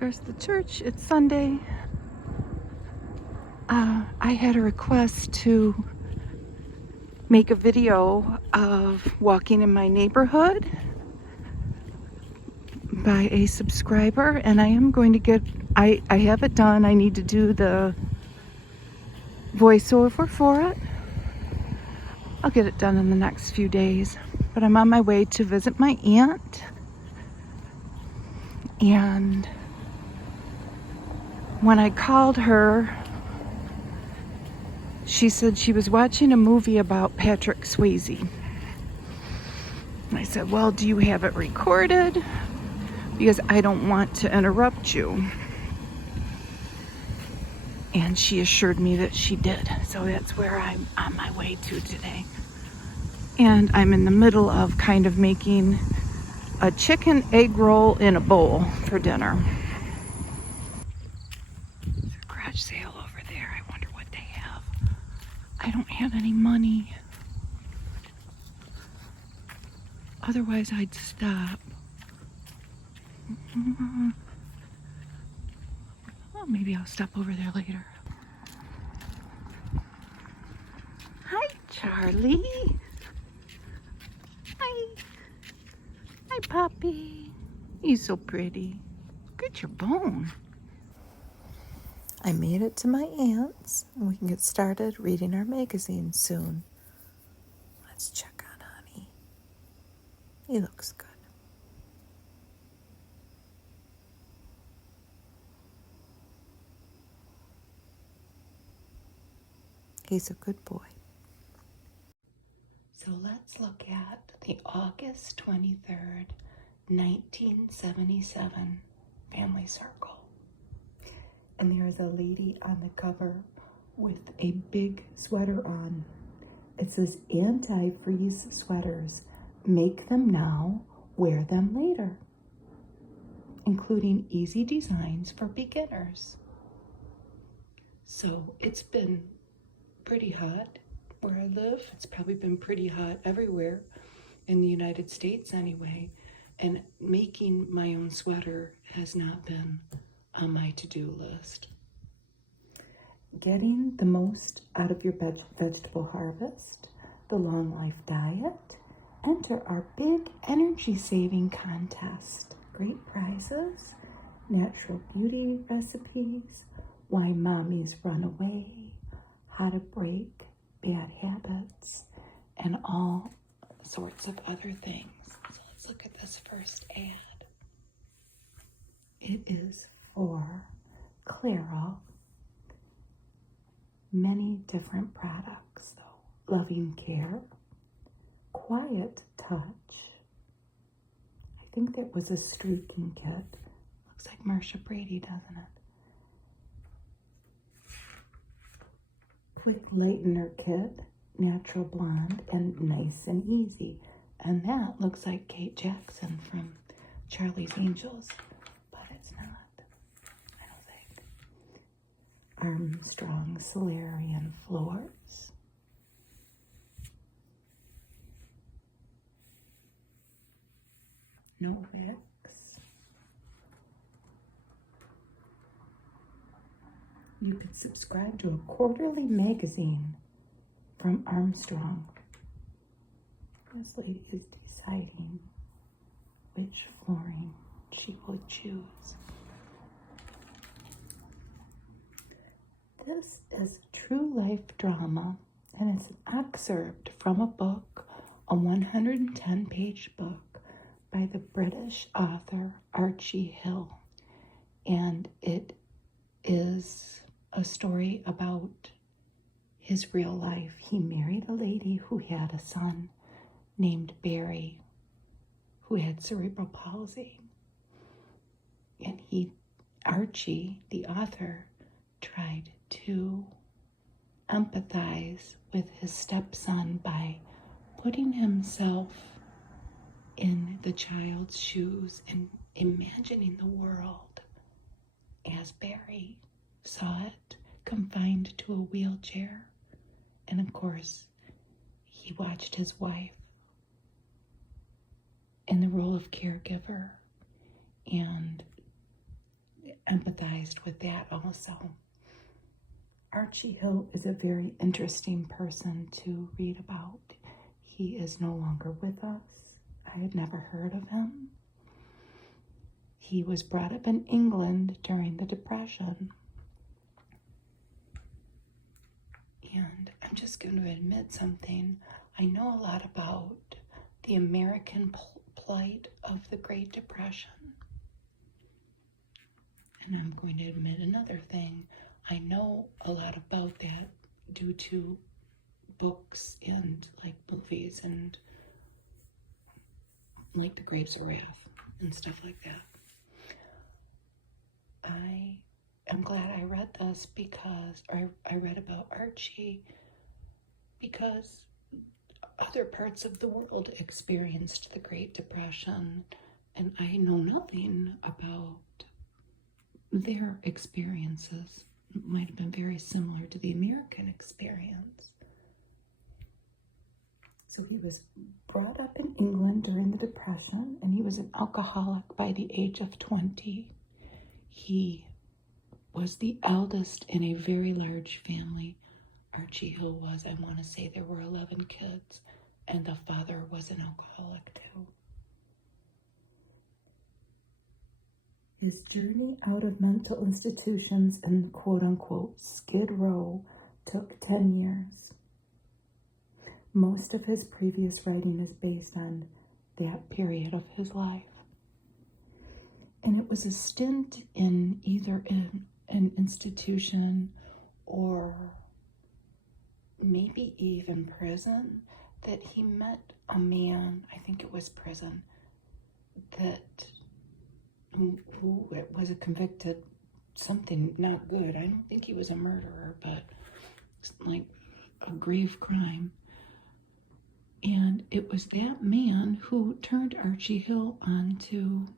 There's the church. It's Sunday. I had a request to make a video of walking in my neighborhood by a subscriber, and I am going to get, I have it done. I need to do the voiceover for it. I'll get it done in the next few days, but I'm on my way to visit my aunt, and when I called her, she said she was watching a movie about Patrick Swayze. I said, well, do you have it recorded? Because I don't want to interrupt you. And she assured me that she did. So that's where I'm on my way to today. And I'm in the middle of kind of making a chicken egg roll in a bowl for dinner. There's a garage sale over there. I wonder what they have. I don't have any money. Otherwise, I'd stop. Well, maybe I'll stop over there later. Hi, Charlie. Hi. Hi, puppy. He's so pretty. Look at your bone. I made it to my aunt's, and we can get started reading our magazine soon. Let's check on Honey. He looks good. He's a good boy. So let's look at the August 23rd, 1977 Family Circle. And there is a lady on the cover with a big sweater on. It says anti-freeze sweaters. Make them now, wear them later. Including easy designs for beginners. So it's been pretty hot where I live. It's probably been pretty hot everywhere in the United States anyway. And making my own sweater has not been on my to-do list. Getting the most out of your vegetable harvest, the long life diet. Enter our big energy saving contest. Great prizes, natural beauty recipes, why mommies run away, how to break bad habits, and all sorts of other things. So let's look at this first ad. It is for Clairol. Many different products though. Loving Care, Quiet Touch. I think that was a streaking kit. Looks like Marsha Brady, doesn't it? Quick Lightener Kit, Natural Blonde, and Nice and Easy. And that looks like Kate Jackson from Charlie's Angels, but it's not, I don't think. Armstrong Solarian Floors. No Wicks. You could subscribe to a quarterly magazine from Armstrong. This lady is deciding which flooring she will choose. This is a true life drama, and it's an excerpt from a book, a 110-page book by the British author Archie Hill. And it is a story about his real life. He married a lady who had a son named Barry, who had cerebral palsy. And Archie, the author, tried to empathize with his stepson by putting himself in the child's shoes and imagining the world as Barry saw it, confined to a wheelchair. And of course, he watched his wife in the role of caregiver, and empathized with that also. Archie Hill is a very interesting person to read about. He is no longer with us. I had never heard of him. He was brought up in England during the Depression. And I'm just going to admit something. I know a lot about the American plight of the Great Depression. And I'm going to admit another thing. I know a lot about that due to books and like movies and like The Grapes of Wrath and stuff like that. I am glad I read this because I read about Archie because other parts of the world experienced the Great Depression, and I know nothing about their experiences. It might have been very similar to the American experience. So he was brought up in England during the Depression, and he was an alcoholic by the age of 20. He was the eldest in a very large family. Archie Hill was, I want to say there were 11 kids, and the father was an alcoholic too. His journey out of mental institutions and quote-unquote Skid Row took 10 years. Most of his previous writing is based on that period of his life. And it was a stint in either an institution or maybe even prison that he met a man, I think it was prison, who was a convicted something not good. I don't think he was a murderer, but like a grave crime. And it was that man who turned Archie Hill onto,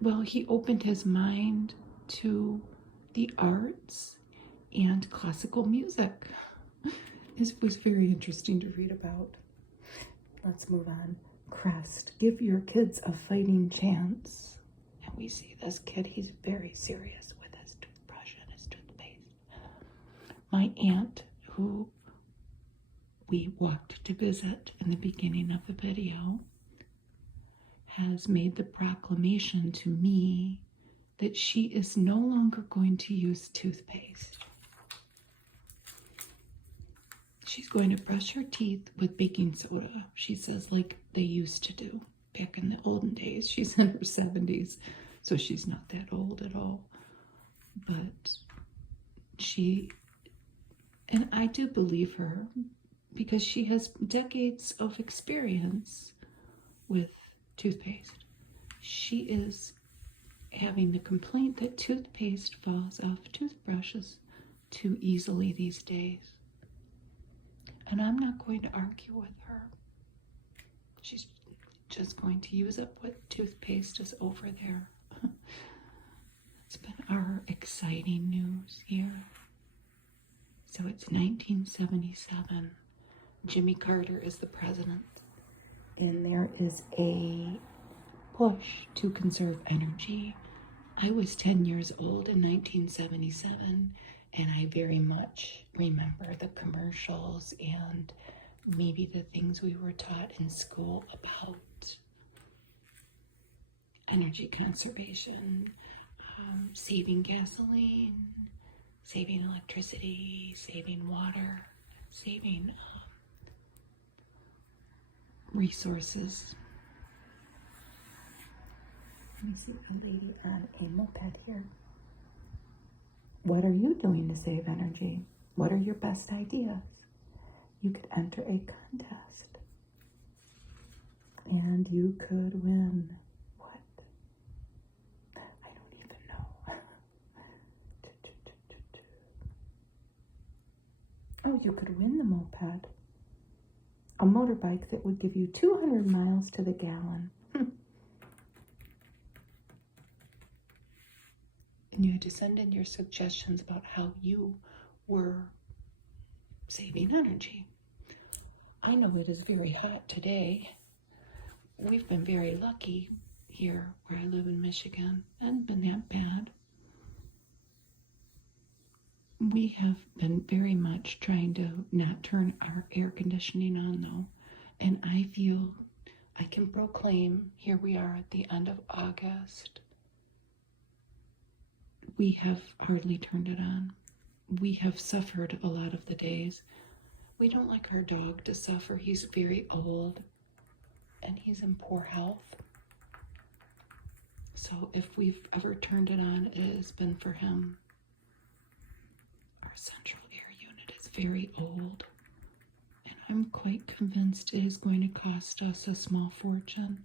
well, he opened his mind to the arts and classical music. It was very interesting to read about. Let's move on. Crest, give your kids a fighting chance. And we see this kid, he's very serious with his toothbrush and his toothpaste. My aunt, who we walked to visit in the beginning of the video, has made the proclamation to me that she is no longer going to use toothpaste. She's going to brush her teeth with baking soda, she says, like they used to do back in the olden days. She's in her 70s, so she's not that old at all. But and I do believe her because she has decades of experience with toothpaste. She is having the complaint that toothpaste falls off toothbrushes too easily these days. And I'm not going to argue with her. She's just going to use up what toothpaste is over there. It's been our exciting news here. So it's 1977. Jimmy Carter is the president. And there is a push to conserve energy. I was 10 years old in 1977, and I very much remember the commercials and maybe the things we were taught in school about energy conservation, saving gasoline, saving electricity, saving water, saving resources. Let me see a lady on a moped here. What are you doing to save energy? What are your best ideas? You could enter a contest. And you could win what? I don't even know. Oh, you could win the moped. A motorbike that would give you 200 miles to the gallon. And you had to send in your suggestions about how you were saving energy. I know it is very hot today. We've been very lucky here where I live in Michigan. Hasn't been that bad. We have been very much trying to not turn our air conditioning on, though. And I feel I can proclaim, here we are at the end of August. We have hardly turned it on. We have suffered a lot of the days. We don't like our dog to suffer. He's very old and he's in poor health. So if we've ever turned it on, it has been for him. Our central air unit is very old, and I'm quite convinced it is going to cost us a small fortune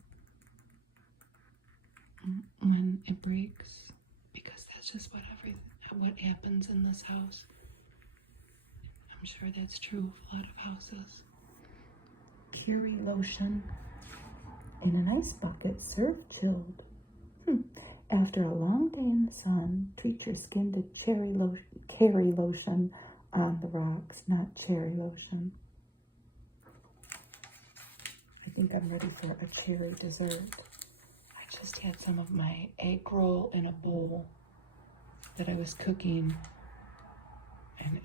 when it breaks, because that's just what happens in this house. I'm sure that's true of a lot of houses. Curie lotion in an ice bucket, served chilled. After a long day in the sun, treat your skin to carry lotion on the rocks, not cherry lotion. I think I'm ready for a cherry dessert. I just had some of my egg roll in a bowl that I was cooking, and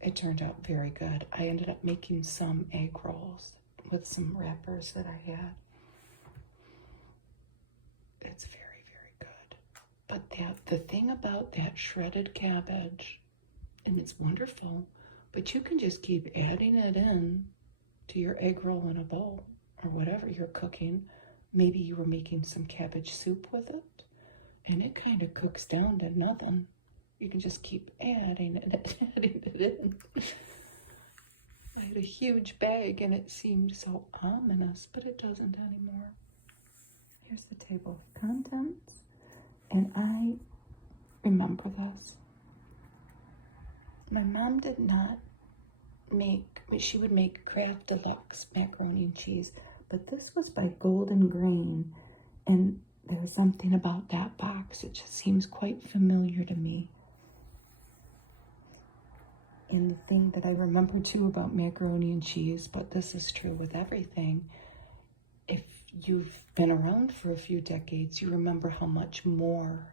it turned out very good. I ended up making some egg rolls with some wrappers that I had. It's very, very good. But the thing about that shredded cabbage, and it's wonderful, but you can just keep adding it in to your egg roll in a bowl or whatever you're cooking. Maybe you were making some cabbage soup with it, and it kind of cooks down to nothing. You can just keep adding it in. I had a huge bag and it seemed so ominous, but it doesn't anymore. Here's the table of contents, and I remember this. My mom did not she would make Kraft Deluxe macaroni and cheese, but this was by Golden Grain, and there's something about that box. It just seems quite familiar to me. And the thing that I remember too about macaroni and cheese, but this is true with everything, if you've been around for a few decades, you remember how much more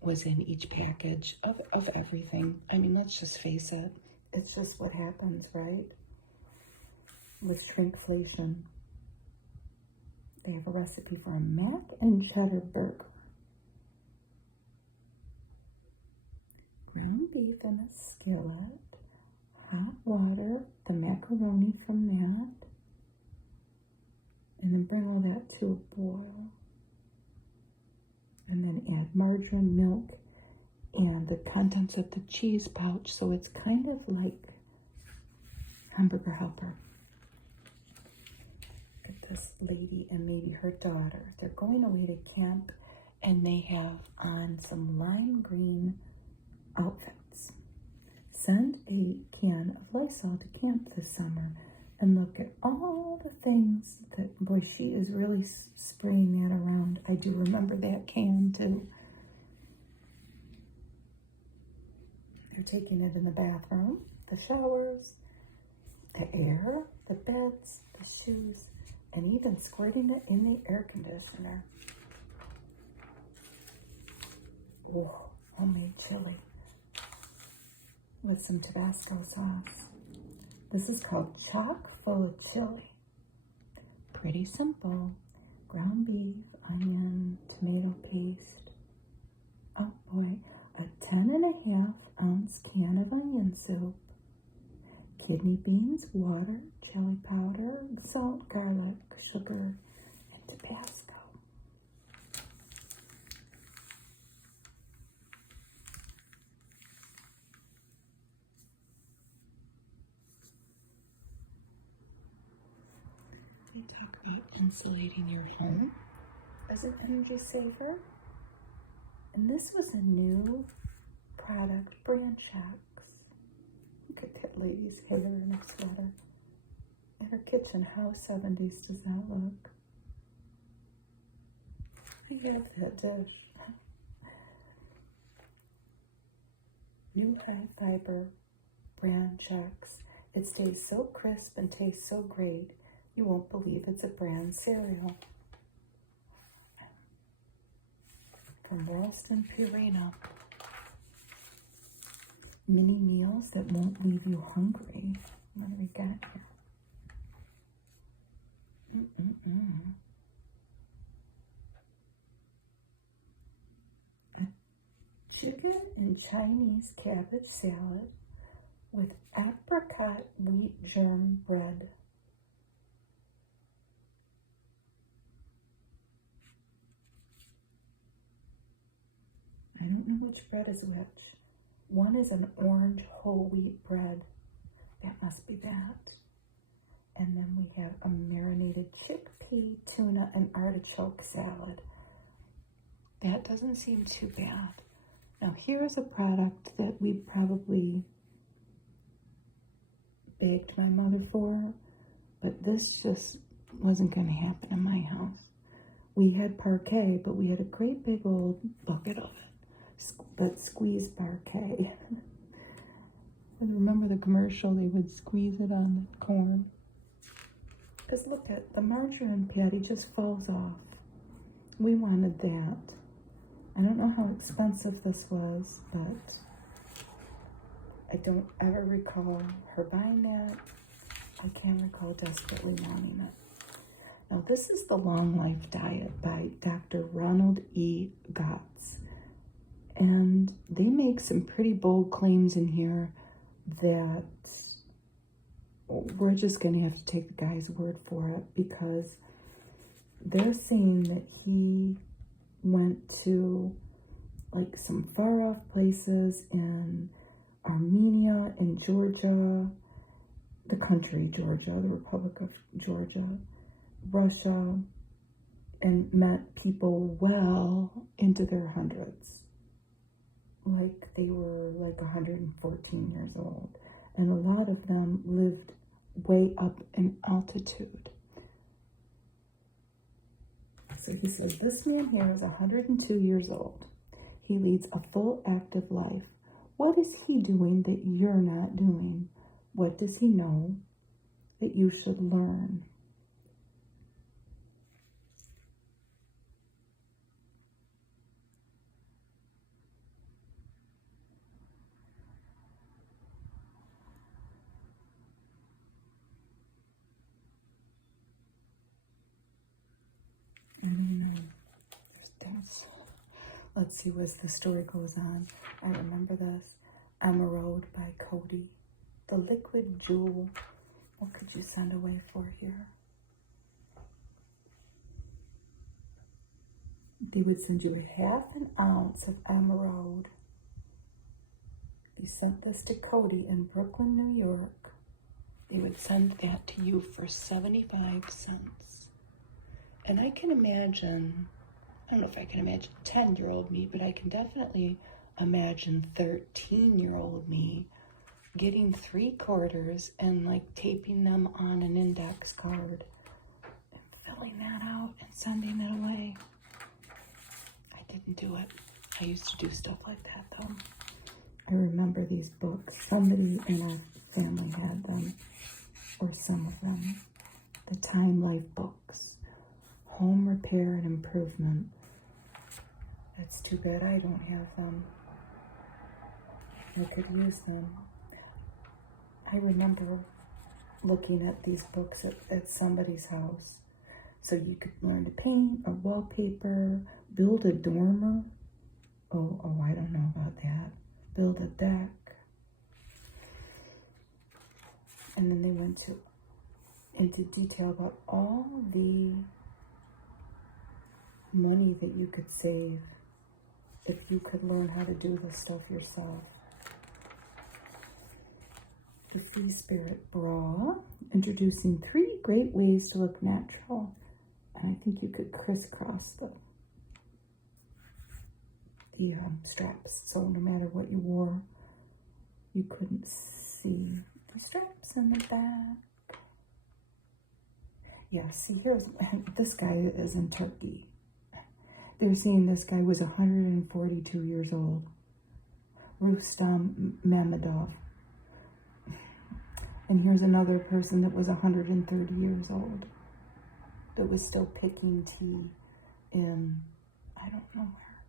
was in each package of everything. I mean, let's just face it. It's just what happens, right? With shrinkflation. They have a recipe for a mac and cheddar burger. Ground beef in a skillet, hot water, the macaroni from that, and then bring all that to a boil. And then add margarine, milk, and the contents of the cheese pouch, so it's kind of like Hamburger Helper. Look at this lady and maybe her daughter. They're going away to camp, and they have on some lime green outfits. Send a can of Lysol to camp this summer, and look at all the things that, boy, she is really spraying that around. I do remember that can too. They're taking it in the bathroom, the showers, the air, the beds, the shoes, and even squirting it in the air conditioner. Whoa, homemade chili with some Tabasco sauce. This is called chock full of chili. Pretty simple. Ground beef, onion, tomato paste. Oh boy, a 10.5-ounce can of onion soup. Kidney beans, water, chili powder, salt, garlic, sugar, and Tabasco. They talk about insulating your home as an energy saver. And this was a new product, brand checks. Look at that lady's hair in her sweater. In her kitchen, how 70s does that look? I have that dish. New high fiber brand checks. It stays so crisp and tastes so great, you won't believe it's a brand cereal. from Ralston Purina. Mini meals that won't leave you hungry. What do we got here? Chicken and Chinese cabbage salad with apricot wheat germ bread. I don't know which bread is which. One is an orange whole wheat bread. That must be that. And then we have a marinated chickpea, tuna, and artichoke salad. That doesn't seem too bad. Now here's a product that we probably begged my mother for, but this just wasn't going to happen in my house. We had parquet, but we had a great big old bucket of it, that squeezed parquet. I remember the commercial, they would squeeze it on the corn. Because look at the margarine patty just falls off. We wanted that. I don't know how expensive this was, but I don't ever recall her buying that. I can recall desperately wanting it. Now this is the Long Life Diet by Dr. Ronald E. Gotts. And they make some pretty bold claims in here that we're just going to have to take the guy's word for it, because they're saying that he went to like some far off places in Armenia, in Georgia, the country Georgia, the Republic of Georgia, Russia, and met people well into their hundreds. Like they were like 114 years old. And a lot of them lived way up in altitude. So he says, this man here is 102 years old. He leads a full active life. What is he doing that you're not doing? What does he know that you should learn? Let's see what the story goes on. I remember this. Emerald by Cody. The liquid jewel. What could you send away for here? They would send you half an ounce of emerald. If you sent this to Cody in Brooklyn, New York, they would send that to you for 75 cents. And I can imagine, I don't know if I can imagine 10-year-old me, but I can definitely imagine 13-year-old me getting 3 quarters and like taping them on an index card and filling that out and sending it away. I didn't do it. I used to do stuff like that though. I remember these books. Somebody in our family had them, or some of them. The Time Life books. Home repair and improvement. That's too bad I don't have them. I could use them. I remember looking at these books at somebody's house. So you could learn to paint or wallpaper, build a dormer. Oh, I don't know about that. Build a deck. And then they went into detail about all the money that you could save if you could learn how to do this stuff yourself. The Free Spirit Bra, introducing 3 great ways to look natural. And I think you could crisscross the straps, so no matter what you wore, you couldn't see the straps in the back. Yeah, see, this guy is in Turkey. They're saying this guy was 142 years old. Rustam Mamedov. And here's another person that was 130 years old that was still picking tea in, I don't know where.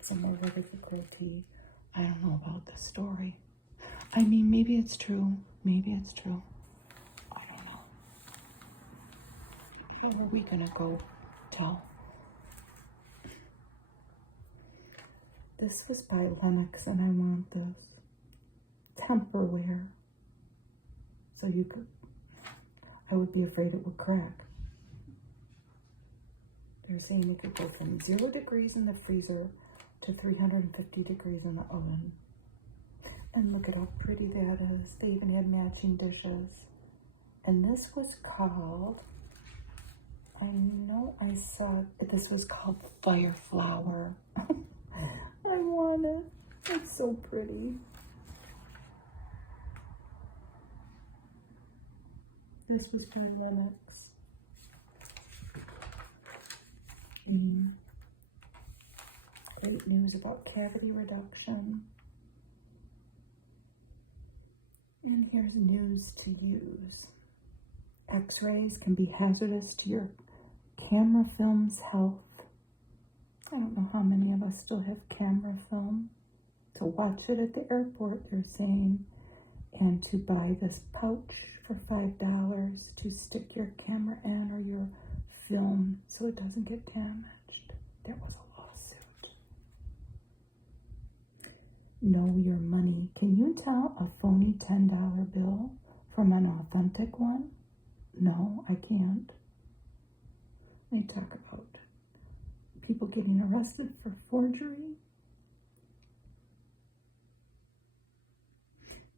some more difficulty. I don't know about the story. I mean, maybe it's true. Maybe it's true. I don't know. How are we gonna go tell? This was by Lennox, and I want this. Temperware. So you could, I would be afraid it would crack. They're saying it could go from 0 degrees in the freezer to 350 degrees in the oven. And look at how pretty that is. They even had matching dishes. And this was called, I know I saw it, this was called Fire Flower. I want it. It's so pretty. This was by Lennox. Great news about cavity reduction. And here's news to use. X-rays can be hazardous to your camera film's health. I don't know how many of us still have camera film. To watch it at the airport, they're saying, and to buy this pouch for $5 to stick your camera in or your film so it doesn't get damaged. That was a lawsuit. Know your money. Can you tell a phony $10 bill from an authentic one? No, I can't. They talk about people getting arrested for forgery.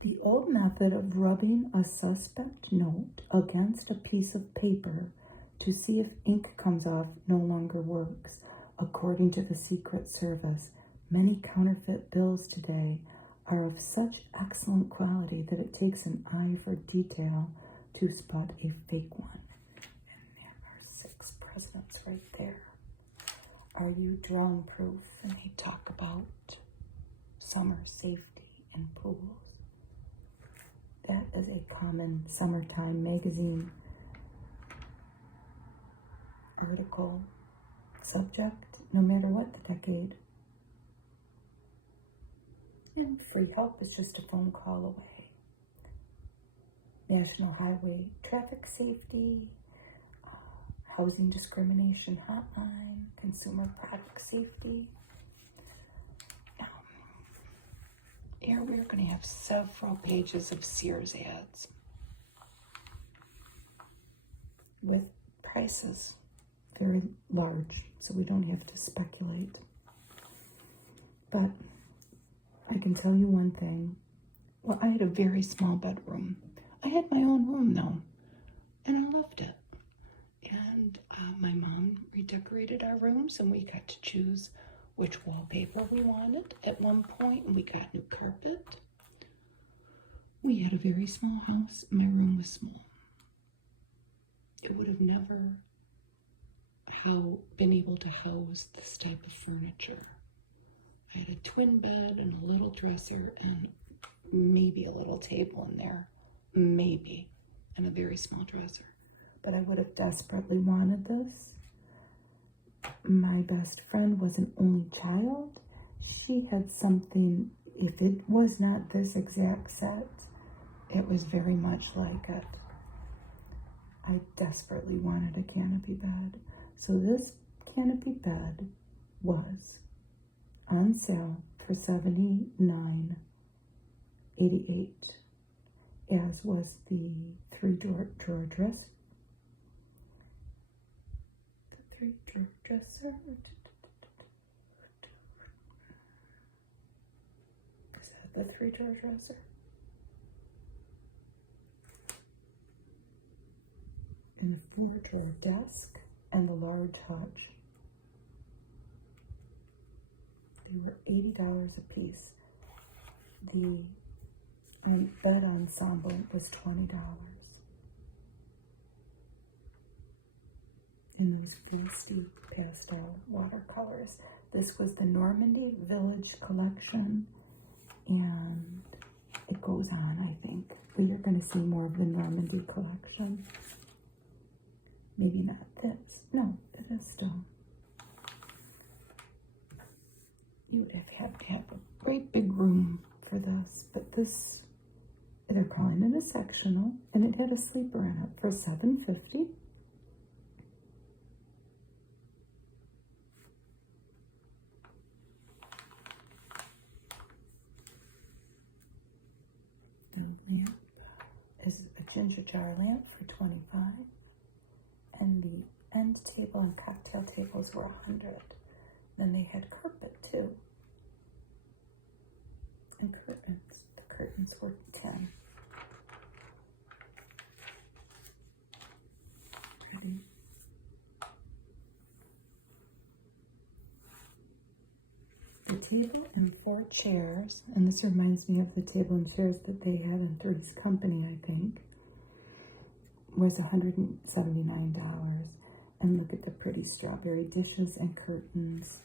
The old method of rubbing a suspect note against a piece of paper to see if ink comes off no longer works. According to the Secret Service, many counterfeit bills today are of such excellent quality that it takes an eye for detail to spot a fake one. And there are 6 presidents right there. Are you drown proof? And they talk about summer safety in pools. That is a common summertime magazine article subject, no matter what the decade. And free help is just a phone call away. National Highway Traffic Safety, Housing Discrimination Hotline, Consumer Product Safety. Here we're going to have several pages of Sears ads with prices very large, so we don't have to speculate. But I can tell you one thing. Well, I had a very small bedroom. I had my own room though, and I loved it. And my mom redecorated our rooms, and we got to choose which wallpaper we wanted at one point, and we got new carpet. We had a very small house. My room was small. It would have never been able to house this type of furniture. I had a twin bed and a little dresser and maybe a little table in there, maybe, and a very small dresser. But I would have desperately wanted this. My best friend was an only child. She had something, if it was not this exact set, it was very much like it. I desperately wanted a canopy bed. So this canopy bed was on sale for $79.88, as was the 3-drawer dresser. The 3-drawer dresser. Is that the 3-drawer dresser? And a 4-drawer desk and the large hutch. They were $80 a piece. The bed ensemble was $20. And those feisty pastel watercolors. This was the Normandy Village collection, and it goes on, I think. But you're going to see more of the Normandy collection. Maybe not this. No, it is still. You would have to have a great big room for this, but this, they're calling it a sectional, and it had a sleeper in it for $7.50. The lamp is a ginger jar lamp for $25, and the end table and cocktail tables were $100. Then they had carpet too, and curtains. The curtains were $10. Pretty. The table and 4 chairs, and this reminds me of the table and chairs that they had in Three's Company, I think, was $179. And look at the pretty strawberry dishes and curtains.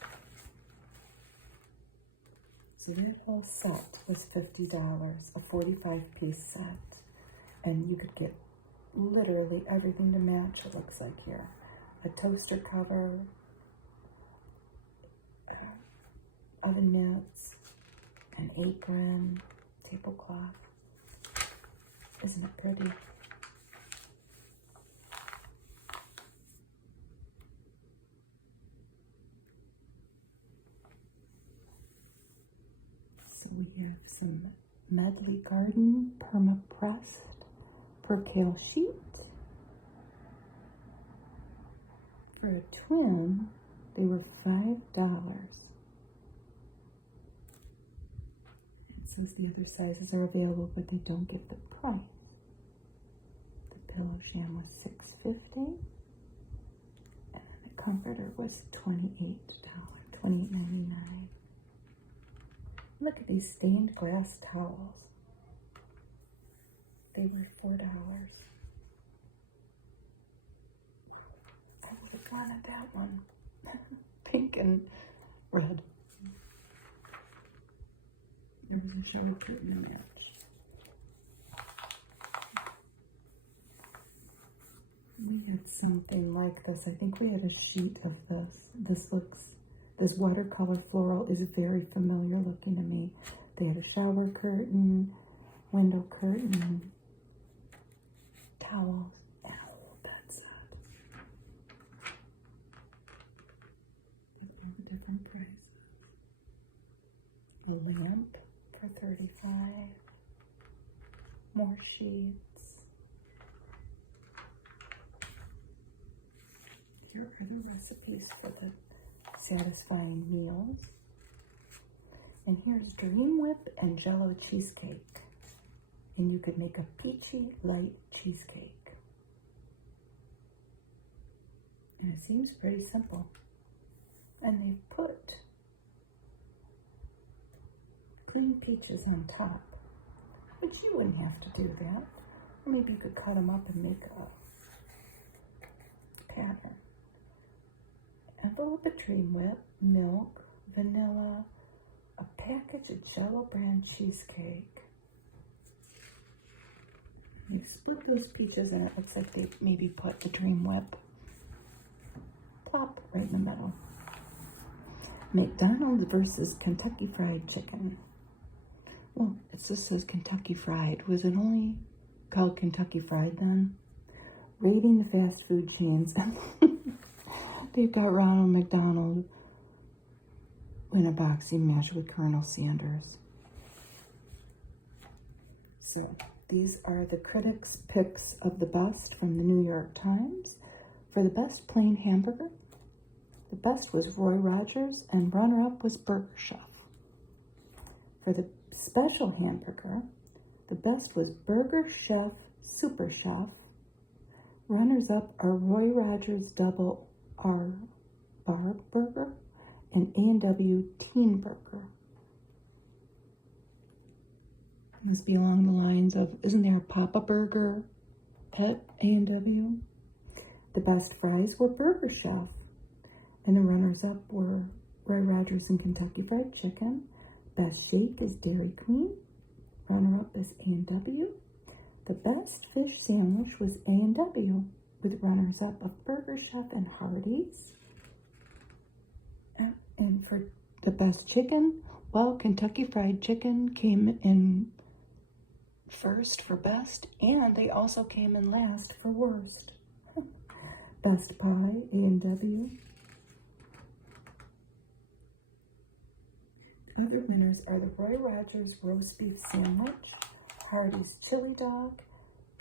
So that whole set was $50, a 45-piece set. And you could get literally everything to match, it looks like here. A toaster cover, oven mitts, an apron, tablecloth. Isn't it pretty? So we have some Medley Garden perma-pressed percale sheet. For a twin, they were $5. It says the other sizes are available, but they don't give the price. The pillow sham was $6.50, and then the comforter was $28.99. Look at these stained glass towels. They were $4. I would have gone at that one. Pink and red. There was a shower curtain to match. We had something like this. I think we had a sheet of this. This watercolor floral is very familiar looking to me. They had a shower curtain, window curtain, towels, and a whole bed set. They were different prices. The lamp for $35. More sheets. Here are the recipes for the satisfying meals. And here's Dream Whip and Jello cheesecake. And you could make a peachy light cheesecake. And it seems pretty simple. And they put clean peaches on top, which you wouldn't have to do that. Or maybe you could cut them up and make a pattern. Envelope of Dream Whip, milk, vanilla, a package of Jello brand cheesecake. You split those peaches and it looks like they maybe put the Dream Whip plop right in the middle. McDonald's versus Kentucky Fried Chicken. Well, it just says Kentucky Fried. Was it only called Kentucky Fried then? Rating the fast food chains. They've got Ronald McDonald in a boxing match with Colonel Sanders. So these are the critics' picks of the best from the New York Times. For the best plain hamburger, the best was Roy Rogers, and runner-up was Burger Chef. For the special hamburger, the best was Burger Chef Super Chef. Runners-up are Roy Rogers Double R Bar Burger and A&W Teen Burger. Must be along the lines of, isn't there a Papa Burger at A&W? The best fries were Burger Chef, and the runners-up were Roy Rogers and Kentucky Fried Chicken. Best shake is Dairy Queen. Runner-up is A&W. The best fish sandwich was A&W, with runners-up of Burger Chef and Hardee's. And for the best chicken? Well, Kentucky Fried Chicken came in first for best, and they also came in last for worst. Best Pie, A&W. The other winners are the Roy Rogers Roast Beef Sandwich, Hardee's Chili Dog,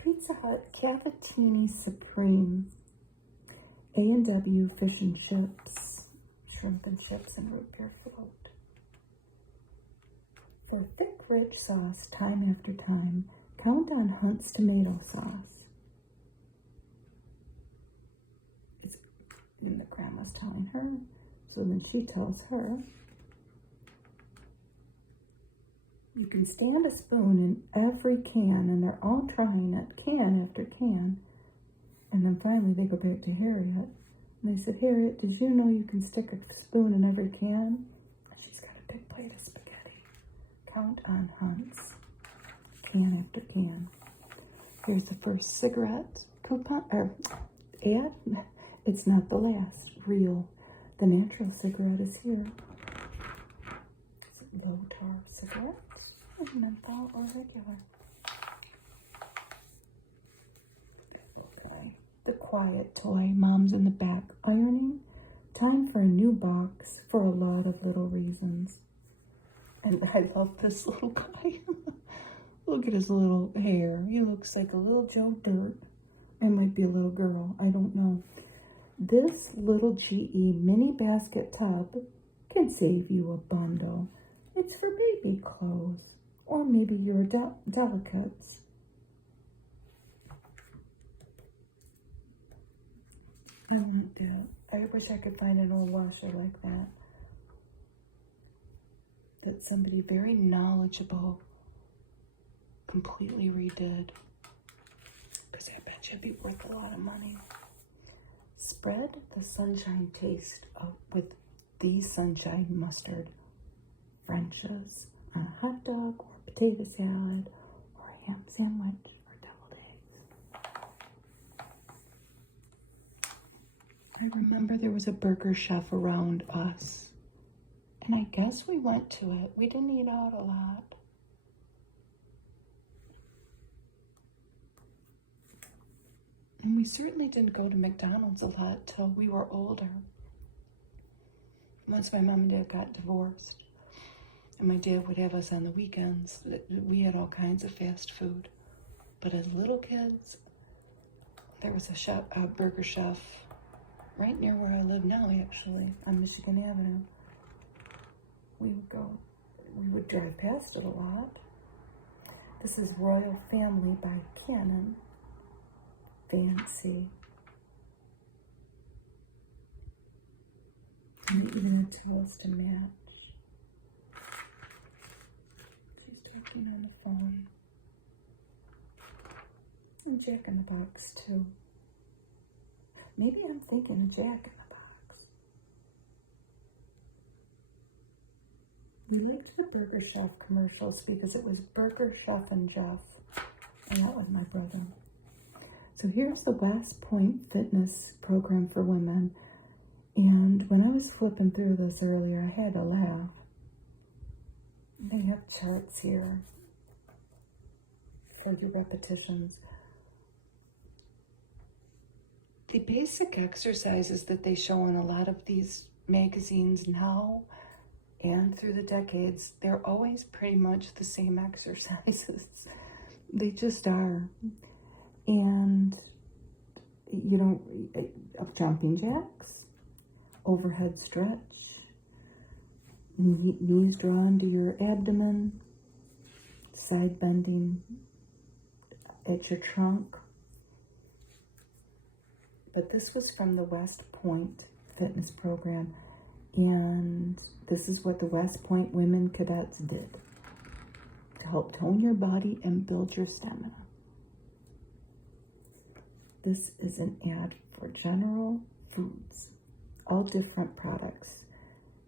Pizza Hut Cavatini Supreme, A&W Fish and Chips, Shrimp and Chips and Root Beer Float. For thick, rich sauce time after time, count on Hunt's tomato sauce. And the grandma's telling her, so then she tells her, you can stand a spoon in every can, and they're all trying it, can after can. And then finally they go back to Harriet, and they said, Harriet, did you know you can stick a spoon in every can? And she's got a big plate of spaghetti. Count on Hunt's, can after can. Here's the first cigarette coupon, or ad. It's not the last, real. The natural cigarette is here. It's low tar cigarettes, menthol or regular. Okay. The quiet toy, Mom's in the back ironing. Time for a new box for a lot of little reasons. And I love this little guy. Look at his little hair. He looks like a little Joe Dirt. It might be a little girl, I don't know. This little GE mini basket tub can save you a bundle. It's for baby clothes, or maybe your delicates. I want that. I wish I could find an old washer like that. That somebody very knowledgeable completely redid. Because I bet you'd be worth a lot of money. Spread the sunshine taste with the sunshine mustard Frenches on a hot dog or potato salad or a ham sandwich or deviled eggs. I remember there was a burger chef around us, and I guess we went to it. We didn't eat out a lot. And we certainly didn't go to McDonald's a lot till we were older. Once my mom and dad got divorced, and my dad would have us on the weekends, we had all kinds of fast food. But as little kids, there was a burger chef right near where I live now, actually, on Michigan Avenue. We would drive past it a lot. This is Royal Family by Cannon. Fancy. Neatly made to us to match. She's talking on the phone. And Jack in the Box too. Maybe I'm thinking of Jack in the Box. We liked the Burger Chef commercials because it was Burger Chef and Jeff. And that was my brother. So here's the West Point Fitness program for women. And when I was flipping through this earlier, I had to laugh. They have charts here for your repetitions. The basic exercises that they show in a lot of these magazines now and through the decades, they're always pretty much the same exercises. They just are. And, jumping jacks, overhead stretch, knees drawn to your abdomen, side bending at your trunk. But this was from the West Point Fitness program, and this is what the West Point women cadets did to help tone your body and build your stamina. This is an ad for General Foods, all different products,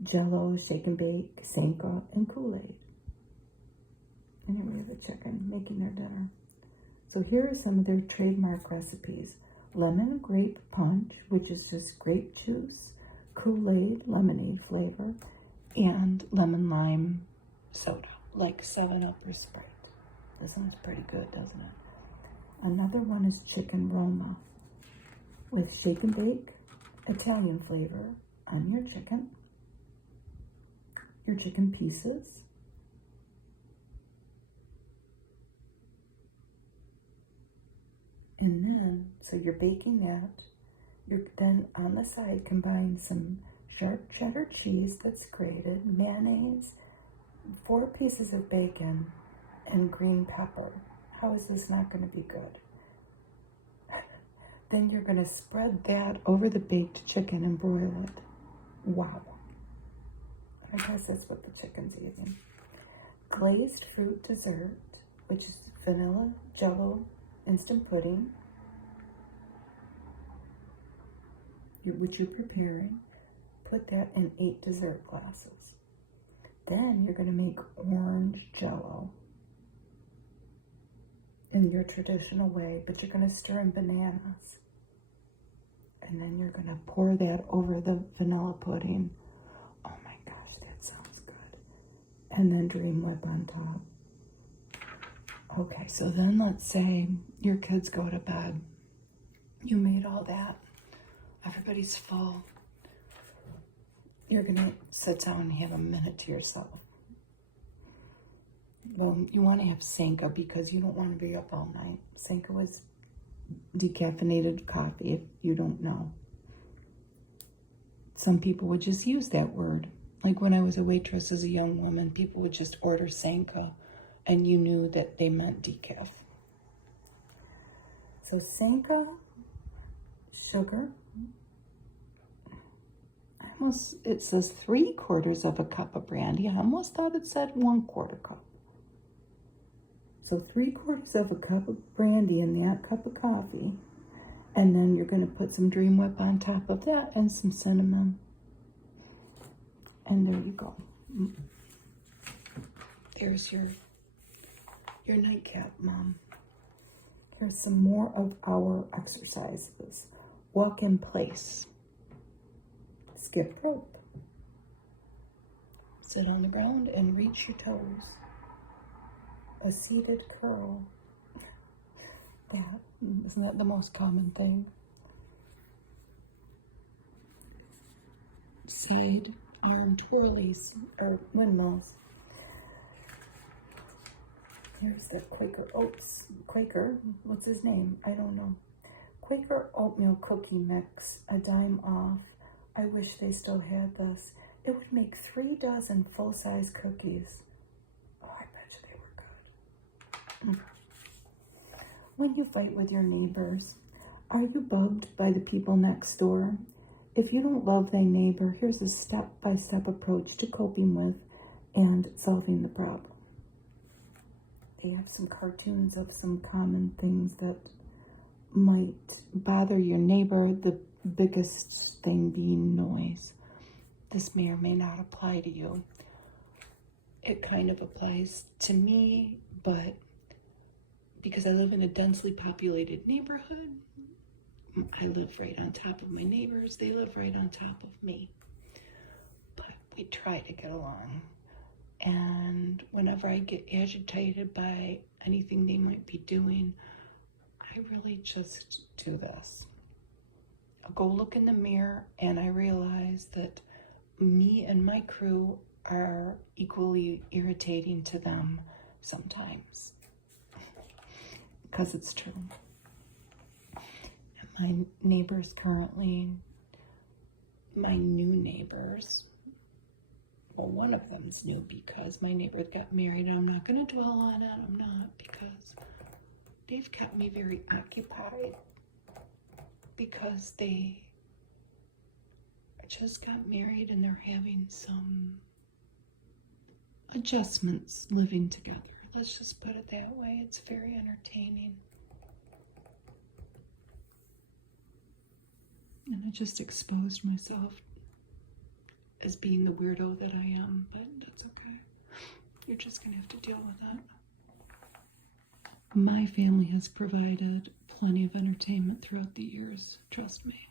Jell-O, Shake and Bake, Sanka, and Kool-Aid. And here we have the chicken making their dinner. So here are some of their trademark recipes. Lemon grape punch, which is just grape juice, Kool-Aid, lemonade flavor, and lemon lime soda, like 7-Up or Sprite. This one's pretty good, doesn't it? Another one is chicken Roma with shake and bake Italian flavor on your chicken pieces. And then, so you're baking that. You're then on the side combine some sharp cheddar cheese that's grated, mayonnaise, 4 pieces of bacon, and green pepper. How is this not going to be good? Then you're going to spread that over the baked chicken and broil it. Wow. I guess that's what the chicken's eating. Glazed fruit dessert, which is vanilla, jello, instant pudding, which you're preparing. Put that in 8 dessert glasses. Then you're going to make orange jello in your traditional way, but you're going to stir in bananas. And then you're going to pour that over the vanilla pudding. Oh my gosh, that sounds good. And then Dream Whip on top. Okay, so then let's say your kids go to bed. You made all that. Everybody's full. You're going to sit down and have a minute to yourself. Well, you want to have Sanka because you don't want to be up all night. Sanka was decaffeinated coffee, if you don't know. Some people would just use that word. Like when I was a waitress as a young woman, people would just order Sanka, and you knew that they meant decaf. So Sanka, sugar. It says 3/4 of a cup of brandy. I almost thought it said 1/4 cup. So 3/4 of a cup of brandy in that cup of coffee. And then you're going to put some Dream Whip on top of that and some cinnamon. And there you go. There's your nightcap, Mom. Here's some more of our exercises. Walk in place. Skip rope. Sit on the ground and reach your toes. A seated curl. Isn't that the most common thing? Side arm twirlies or windmills. Here's the Quaker, what's his name? I don't know. Quaker oatmeal cookie mix, a dime off. I wish they still had this. It would make 3 dozen full-size cookies. Oh, I bet you they were good. When you fight with your neighbors, are you bugged by the people next door? If you don't love thy neighbor, here's a step-by-step approach to coping with and solving the problem. They have some cartoons of some common things that might bother your neighbor, the biggest thing being noise. This may or may not apply to you. It kind of applies to me, but because I live in a densely populated neighborhood, I live right on top of my neighbors. They live right on top of me. But we try to get along. And whenever I get agitated by anything they might be doing, I really just do this. I'll go look in the mirror and I realize that me and my crew are equally irritating to them sometimes. Because it's true. And my neighbors currently, my new neighbors, well, one of them's new because my neighbor got married. I'm not going to dwell on it. I'm not, because they've kept me very occupied because they just got married and they're having some adjustments living together. Let's just put it that way. It's very entertaining. And I just exposed myself as being the weirdo that I am, but that's okay. You're just gonna have to deal with that. My family has provided plenty of entertainment throughout the years, trust me.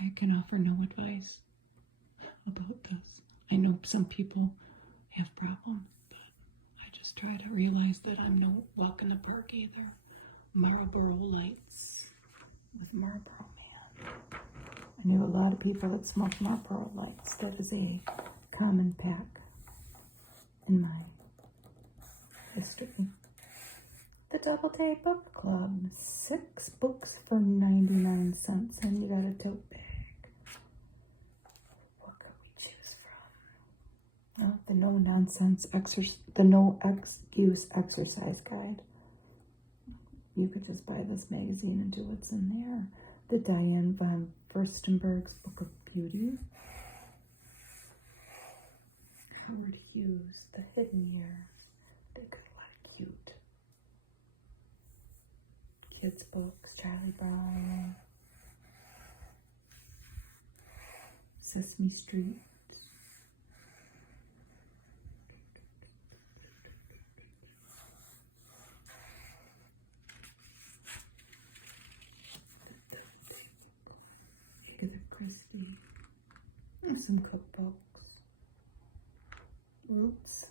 I I can offer no advice about this. I know some people have problems, but I just try to realize that I'm no walk in the park either. Marlboro Lights with Marlboro Man. I knew a lot of people that smoked Marlboro Lights. That is a common pack in my history. The Doubleday Book Club. 6 books for 99 cents, and you got a tote bag. What could we choose from? Oh, the No Excuse Exercise Guide. You could just buy this magazine and do what's in there. The Diane von Furstenberg's Book of Beauty. Howard Hughes, The Hidden Year. They got a lot of cute kids' books. Charlie Brown. Sesame Street. Christie. And some cookbooks. Roots.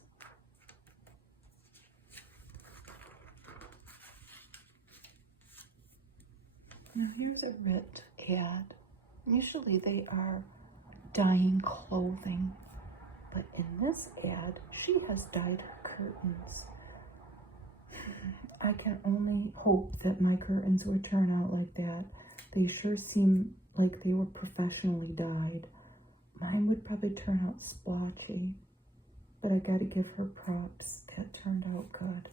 Now here's a Rit ad. Usually they are dyeing clothing, but in this ad, she has dyed her curtains. I can only hope that my curtains would turn out like that. They sure seem like they were professionally dyed. Mine would probably turn out splotchy, but I gotta give her props. That turned out good.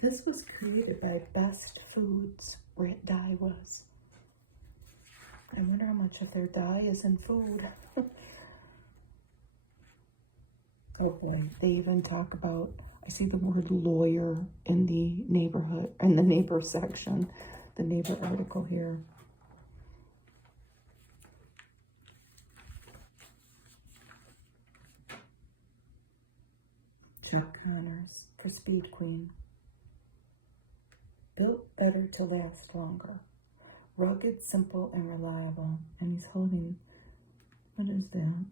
This was created by Best Foods, where dye was. I wonder how much of their dye is in food. Oh boy, they even talk about, I see the word lawyer in the neighborhood, in the neighbor section, the neighbor article here. Chuck Connors for Speed Queen. Built better to last longer. Rugged, simple, and reliable. And he's holding, what is that?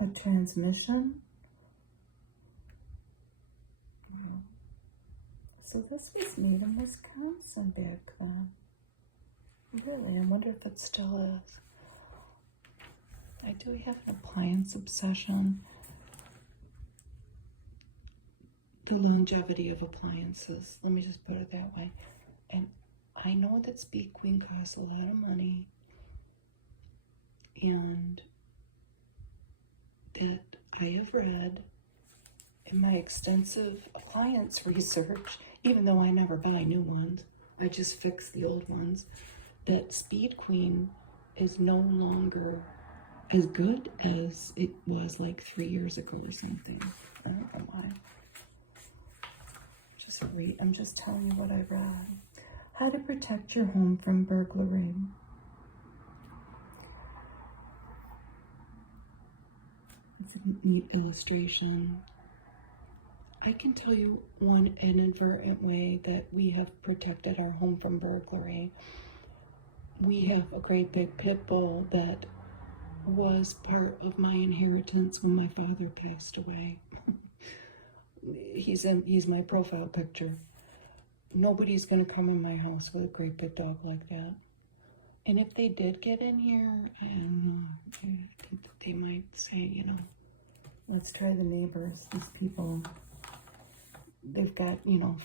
A transmission? So this was made in Wisconsin back then. Really, I wonder if it still is. I do have an appliance obsession. The longevity of appliances. Let me just put it that way. And I know that Speed Queen costs a lot of money. And that I have read in my extensive appliance research, even though I never buy new ones, I just fix the old ones, that Speed Queen is no longer as good as it was like 3 years ago or something. I don't know why. I'm just telling you what I read. How to protect your home from burglary. It's a neat illustration. I can tell you one inadvertent way that we have protected our home from burglary. We have a great big pit bull that was part of my inheritance when my father passed away. He's my profile picture. Nobody's gonna come in my house with a great big dog like that. And if they did get in here, I don't know, I think that they might say, let's try the neighbors. These people, they've got,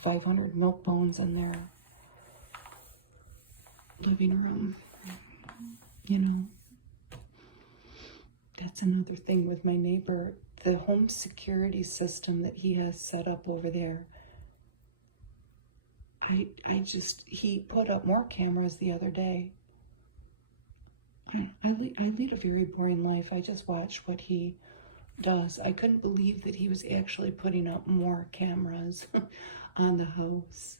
500 milk bones in their living room. That's another thing with my neighbor. The home security system that he has set up over there. He put up more cameras the other day. I lead a very boring life. I just watch what he does. I couldn't believe that he was actually putting up more cameras on the house.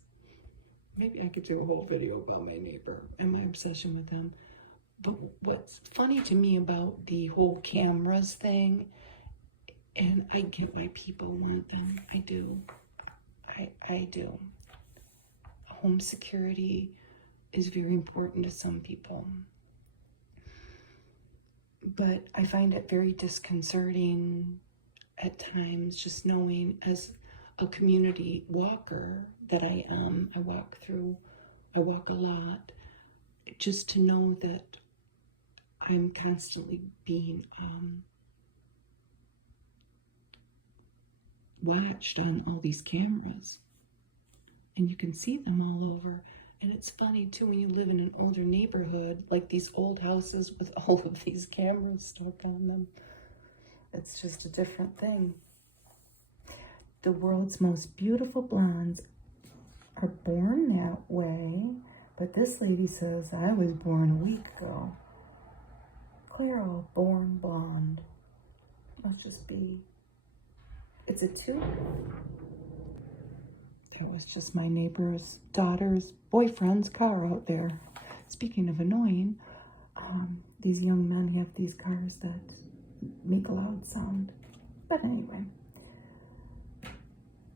Maybe I could do a whole video about my neighbor and my obsession with him. But what's funny to me about the whole cameras thing, and I get why people want them. I do. I do. Home security is very important to some people. But I find it very disconcerting at times, just knowing as a community walker that I am, I walk a lot, just to know that I'm constantly being watched on all these cameras, and you can see them all over. And it's funny too when you live in an older neighborhood, like these old houses with all of these cameras stuck on them. It's just a different thing. The world's most beautiful blondes are born that way, but this lady says, I was born a week ago. Clara, born blonde. Must just be. It's a two. There was just my neighbor's daughter's boyfriend's car out there. Speaking of annoying, these young men have these cars that make a loud sound. But anyway,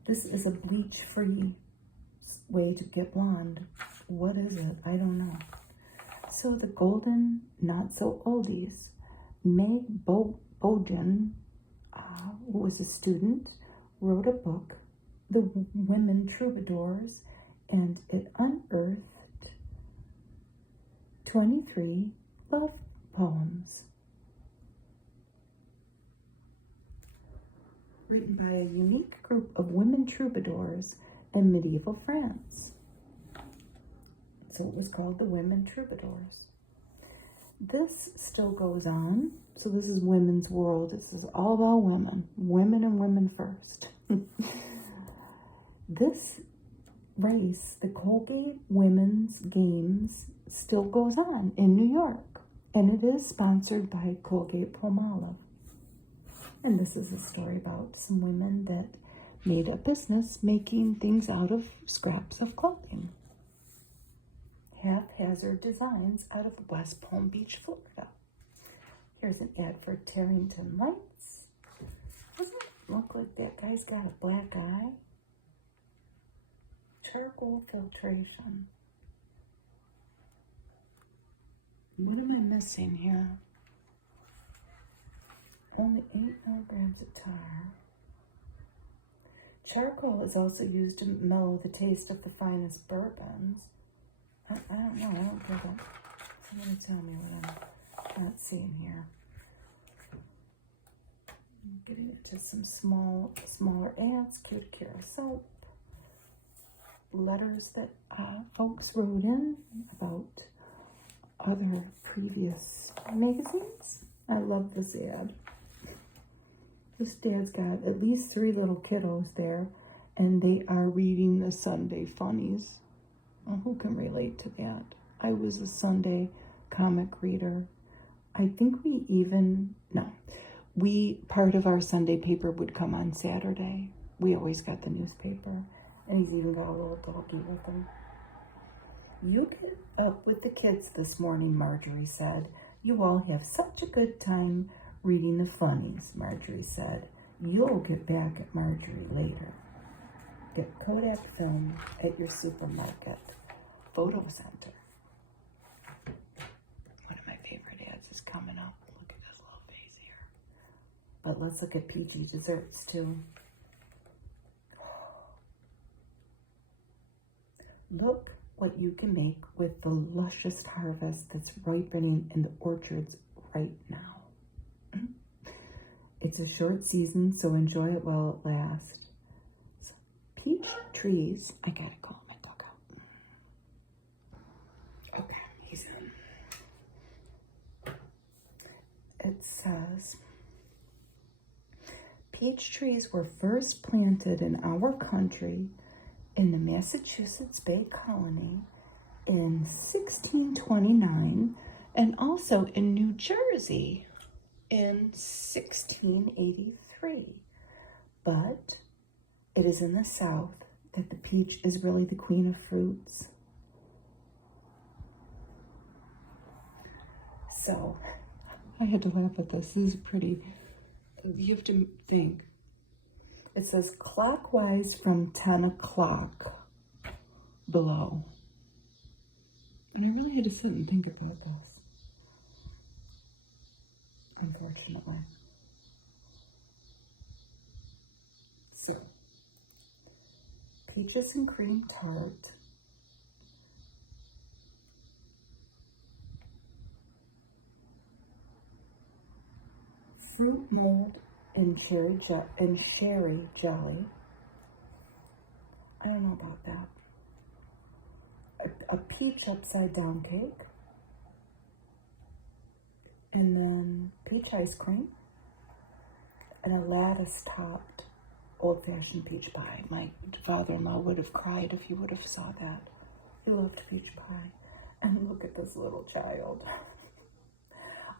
this is a bleach-free way to get blonde. What is it? I don't know. So the golden, not-so-oldies, Meg Bojan, who was a student, wrote a book, The Women Troubadours, and it unearthed 23 love poems written by a unique group of women troubadours in medieval France. So it was called The Women Troubadours. This still goes on. So this is women's world. This is all about women. Women and women first. This race, the Colgate Women's Games, still goes on in New York. And it is sponsored by Colgate-Palmolive. And this is a story about some women that made a business making things out of scraps of clothing. Haphazard designs out of West Palm Beach, Florida. Here's an ad for Tarrington Lights. Doesn't it look like that guy's got a black eye? Charcoal filtration. What am I missing here? Only 8 milligrams of tar. Charcoal is also used to mellow the taste of the finest bourbons. I don't know. I don't get it. Somebody tell me what I'm not seeing here. I'm getting into some smaller ants, Cuticara soap, letters that folks wrote in about other previous magazines. I love this ad. This dad's got at least 3 little kiddos there, and they are reading the Sunday funnies. Well, who can relate to that? I was a Sunday comic reader. I think part of our Sunday paper would come on Saturday. We always got the newspaper, and he's even got a little doggy with him. You get up with the kids this morning, Marjorie said. You all have such a good time reading the funnies, Marjorie said. You'll get back at Marjorie later. Get Kodak film at your supermarket. Photo center. One of my favorite ads is coming up. Look at this little face here. But let's look at PG desserts too. Look what you can make with the luscious harvest that's ripening in the orchards right now. It's a short season, so enjoy it while it lasts. So, peach trees. I gotta call my dog out. Okay, he's in. It says, peach trees were first planted in our country in the Massachusetts Bay Colony in 1629 and also in New Jersey in 1683. But it is in the South that the peach is really the queen of fruits. So I had to laugh at this. This is pretty. You have to think. It says clockwise from 10 o'clock below. And I really had to sit and think about this, unfortunately. So, peaches and cream tart, fruit mold and sherry jelly. I don't know about that. A peach upside down cake, and then peach ice cream, and a lattice topped old fashioned peach pie. My father-in-law would have cried if he would have saw that. He loved peach pie. And look at this little child.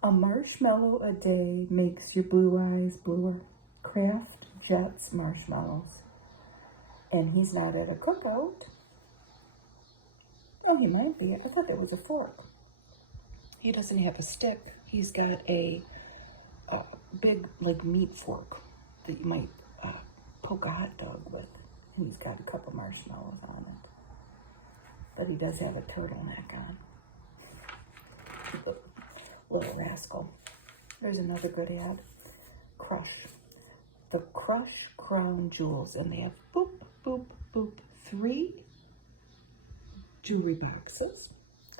A marshmallow a day makes your blue eyes bluer. Kraft Jets marshmallows. And he's not at a cookout. Oh, he might be. I thought that was a fork. He doesn't have a stick. He's got a big, like, meat fork that you might poke a hot dog with. And he's got a couple marshmallows on it. But he does have a turtleneck on. Little rascal. There's another good ad. Crush. The Crush Crown Jewels. And they have boop, boop, boop. 3 jewelry boxes.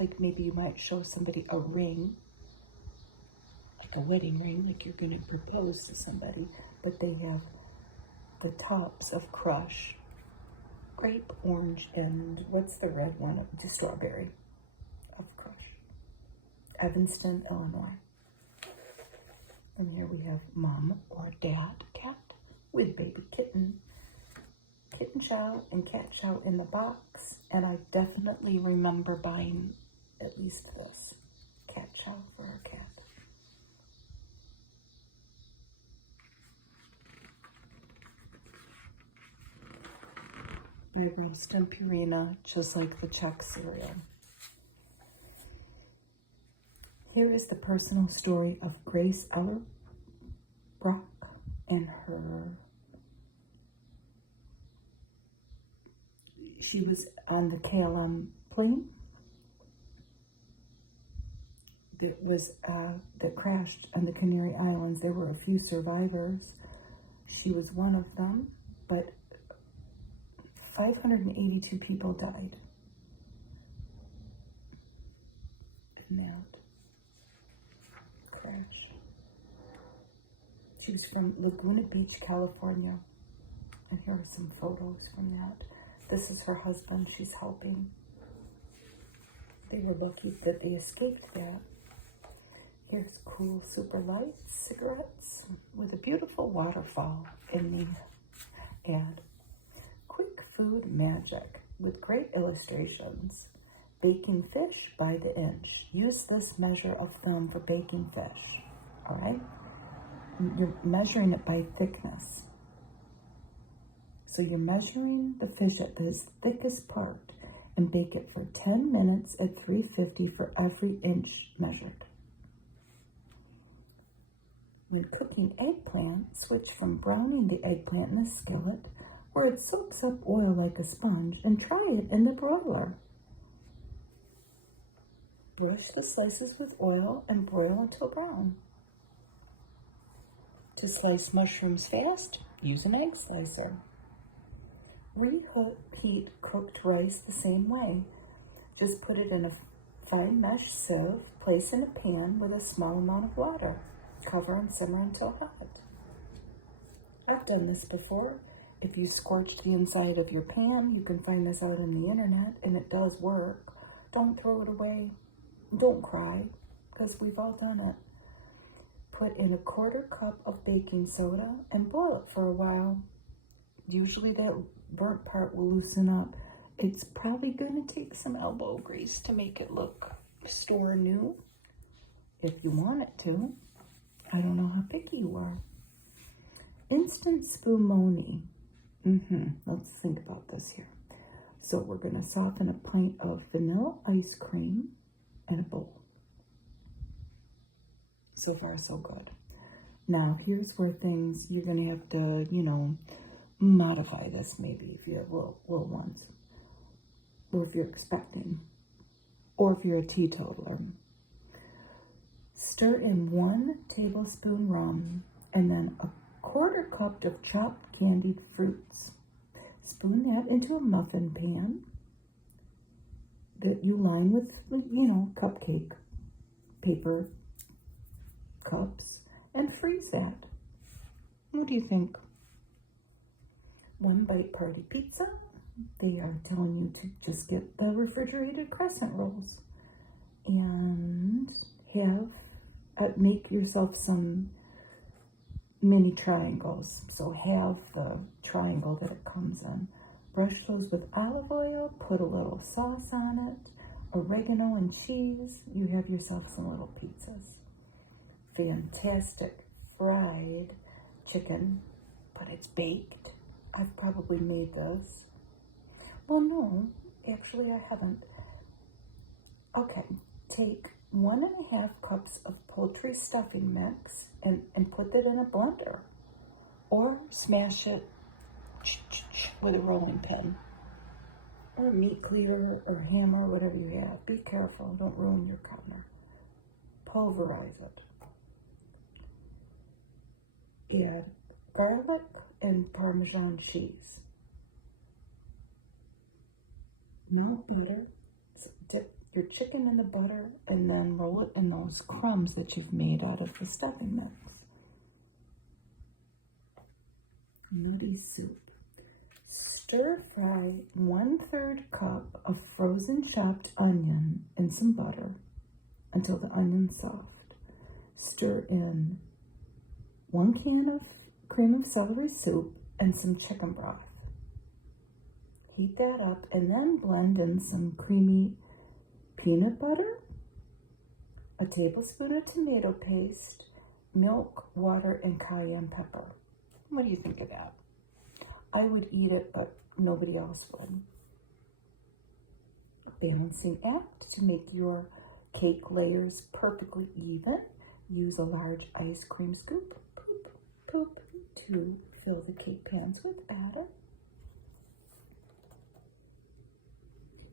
Like maybe you might show somebody a ring. Like a wedding ring. Like you're going to propose to somebody. But they have the tops of Crush. Grape, orange, and what's the red one? Just strawberry of Crush. Evanston, Illinois. And here we have mom or dad cat with baby kitten. Kitten chow and cat chow in the box. And I definitely remember buying at least this cat chow for our cat. By Roast and Purina, just like the Czech cereal. Here is the personal story of Grace Ellerbrock and her. She was on the KLM plane that crashed on the Canary Islands. There were a few survivors. She was one of them, but 582 people died in that crash. She was from Laguna Beach, California. And here are some photos from that. This is her husband she's helping. They were lucky that they escaped that. Here's cool super lights, cigarettes, with a beautiful waterfall in the ad. Quick food magic with great illustrations. Baking fish by the inch. Use this measure of thumb for baking fish. All right? You're measuring it by thickness. So you're measuring the fish at this thickest part and bake it for 10 minutes at 350 for every inch measured. When cooking eggplant, switch from browning the eggplant in a skillet where it soaks up oil like a sponge and try it in the broiler. Brush the slices with oil and broil until brown. To slice mushrooms fast, use an egg slicer. Reheat cooked rice the same way. Just put it in a fine mesh sieve, place in a pan with a small amount of water. Cover and simmer until hot. I've done this before. If you scorch the inside of your pan, you can find this out on the internet, and it does work. Don't throw it away. Don't cry, because we've all done it. Put in a 1/4 cup of baking soda and boil it for a while. Usually that burnt part will loosen up. It's probably going to take some elbow grease to make it look store new, if you want it to. I don't know how picky you are. Instant spumoni. Let's think about this here. So we're going to soften a pint of vanilla ice cream in a bowl. So far, so good. Now, here's where things, you're going to have to, modify this maybe if you have little ones. Or if you're expecting. or if you're a teetotaler. Stir in 1 tablespoon rum and then a 1/4 cup of chopped candied fruits. Spoon that into a muffin pan that you line with, cupcake paper cups, and freeze that. What do you think? 1 bite party pizza. They are telling you to just get the refrigerated crescent rolls and make yourself some mini triangles. So have the triangle that it comes in. Brush those with olive oil, put a little sauce on it, oregano and cheese. You have yourself some little pizzas. Fantastic fried chicken, but it's baked. I've probably made this. Well, no, actually I haven't. Okay, take 1.5 cups of poultry stuffing mix and put it in a blender, or smash it with a rolling pin, or a meat cleaver or hammer, whatever you have. Be careful, don't ruin your counter. Pulverize it. Add garlic and Parmesan cheese. Melt butter. Dip your chicken in the butter and then roll it in those crumbs that you've made out of the stuffing mix. Nutty soup. Stir fry 1/3 cup of frozen chopped onion in some butter until the onion's soft. Stir in 1 can of cream of celery soup and some chicken broth. Heat that up and then blend in some creamy peanut butter, a tablespoon of tomato paste, milk, water, and cayenne pepper. What do you think of that? I would eat it, but nobody else would. A balancing act to make your cake layers perfectly even. Use a large ice cream scoop, poop, to fill the cake pans with batter.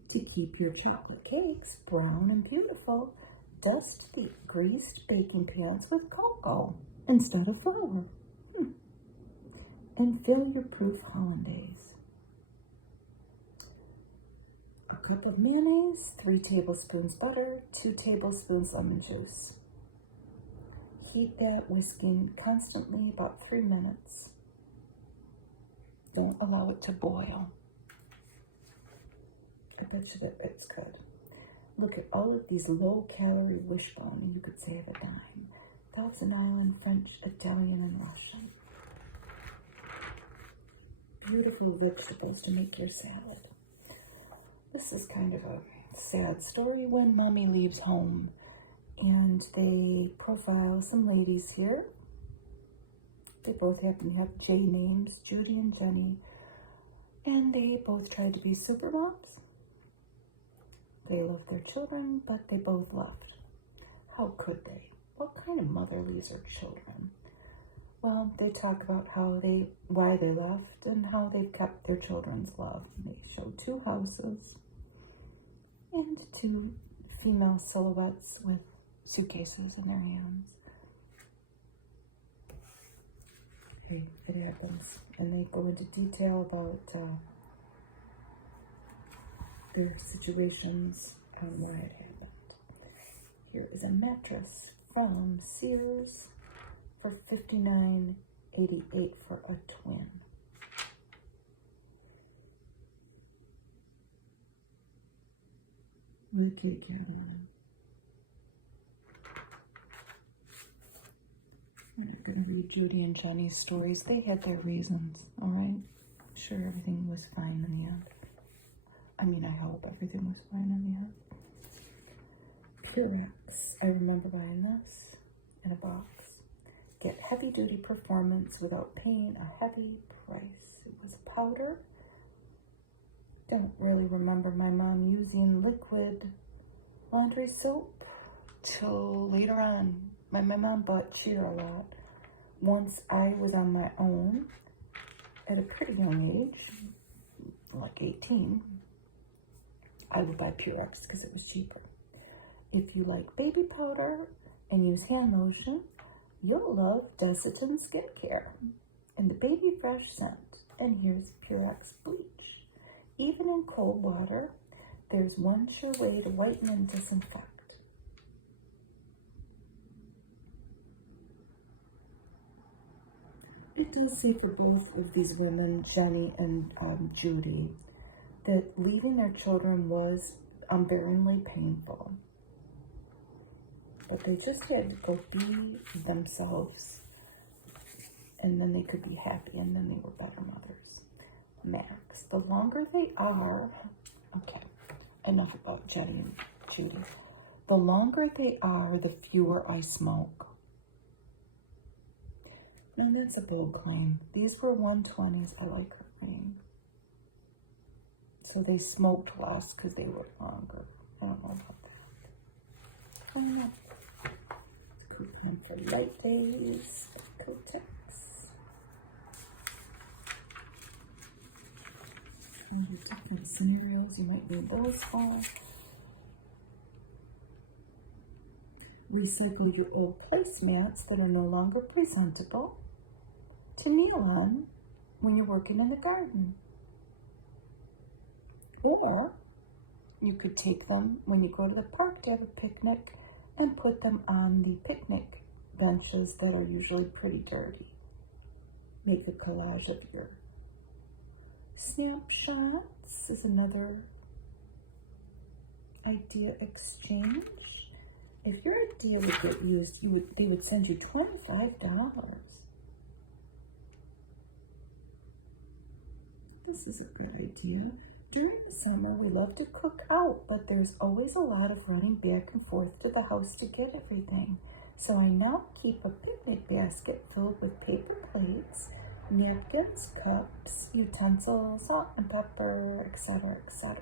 To keep your chocolate cakes brown and beautiful, dust the greased baking pans with cocoa instead of flour. And fill your proof hollandaise. A cup of mayonnaise, 3 tablespoons butter, 2 tablespoons lemon juice. Heat that, whisking constantly about 3 minutes. Don't allow it to boil. I bet you that it's good. Look at all of these low-calorie wishbone, and you could save a dime. Thousand Island, French, Italian, and Russian. Beautiful vegetables to make your salad. This is kind of a sad story when Mommy leaves home, and they profile some ladies here. They both happen to have J names, Judy and Jenny, and they both tried to be super moms. They loved their children, but they both left. How could they? What kind of mother leaves her children? Well, they talk about why they left and how they've kept their children's love. And they show 2 houses and 2 female silhouettes with suitcases in their hands. It happens. And they go into detail about their situations and why it happened. Here is a mattress from Sears for $59.88 for a twin. With a kitty cat on it. I'm not going to read Judy and Jenny's stories. They had their reasons, all right? I'm sure everything was fine in the end. I hope everything was fine in the end. Purex. I remember buying this in a box. Get heavy-duty performance without paying a heavy price. It was powder. Don't really remember my mom using liquid laundry soap till later on. My mom bought cheer a lot. Once I was on my own at a pretty young age, like 18, I would buy Purex because it was cheaper. If you like baby powder and use hand lotion, you'll love Desitin Skincare and the Baby Fresh scent. And here's Purex bleach. Even in cold water, there's one sure way to whiten and disinfect. It does say for both of these women, Jenny and Judy, that leaving their children was unbearably painful. But they just had to go be themselves, and then they could be happy, and then they were better mothers. Max, the longer they are, okay, enough about Jenny and Judy. The longer they are, the fewer I smoke. Now that's a bold claim. These were 120s. I like her claim. So they smoked less because they were longer. I don't know about that. Clean up. Cook them for light days. Kotex. Different scenarios you might need those for. Recycle your old placemats that are no longer presentable to kneel on when you're working in the garden. Or you could take them when you go to the park to have a picnic and put them on the picnic benches that are usually pretty dirty. Make a collage of your snapshots is another idea exchange. If your idea would get used, they would send you $25. This is a good idea. During the summer, we love to cook out, but there's always a lot of running back and forth to the house to get everything. So I now keep a picnic basket filled with paper plates, napkins, cups, utensils, salt and pepper, etc., etc.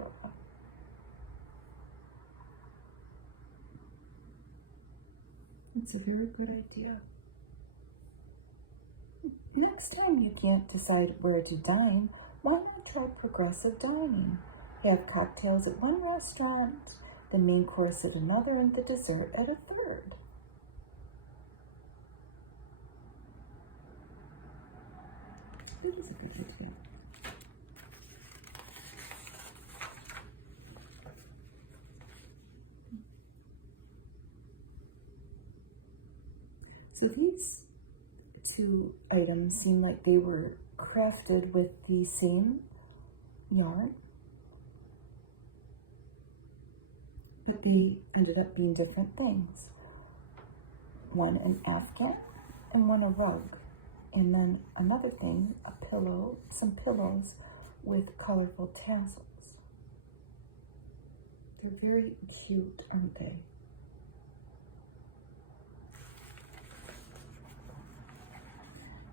It's a very good idea. Next time you can't decide where to dine, why not try progressive dining? Have cocktails at one restaurant, the main course at another, and the dessert at a third. It is a good idea. So these two items seem like they were crafted with the same yarn, but they ended up being different things. One an Afghan and one a rug. And then another thing, a pillow, some pillows with colorful tassels. They're very cute, aren't they?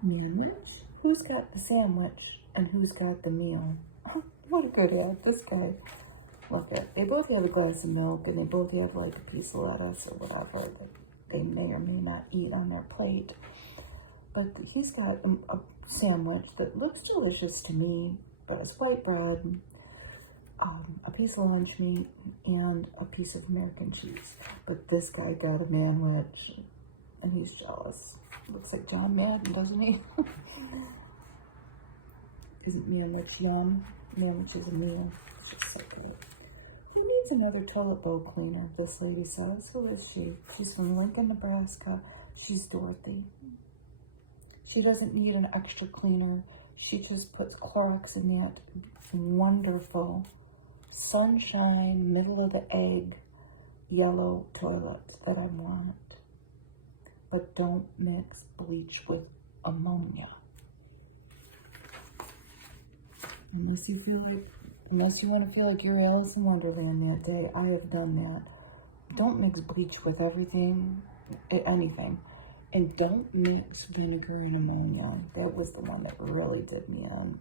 Sandwich? Who's got the sandwich and who's got the meal? What a good ad, this guy. Look at, they both have a glass of milk and they both have like a piece of lettuce or whatever that they may or may not eat on their plate. But he's got a sandwich that looks delicious to me, but it's white bread, a piece of lunch meat, and a piece of American cheese. But this guy got a manwich, and he's jealous. Looks like John Madden, doesn't he? Isn't manwich yum? Manwich is a meal. It's just so good. Who needs another toilet bowl cleaner? This lady says. Who is she? She's from Lincoln, Nebraska. She's Dorothy. She doesn't need an extra cleaner. She just puts Clorox in that wonderful sunshine, middle of the egg, yellow toilet that I want. But don't mix bleach with ammonia. Unless you want to feel like you're Alice in Wonderland that day. I have done that. Don't mix bleach with anything. And don't mix vinegar and ammonia. That was the one that really did me in.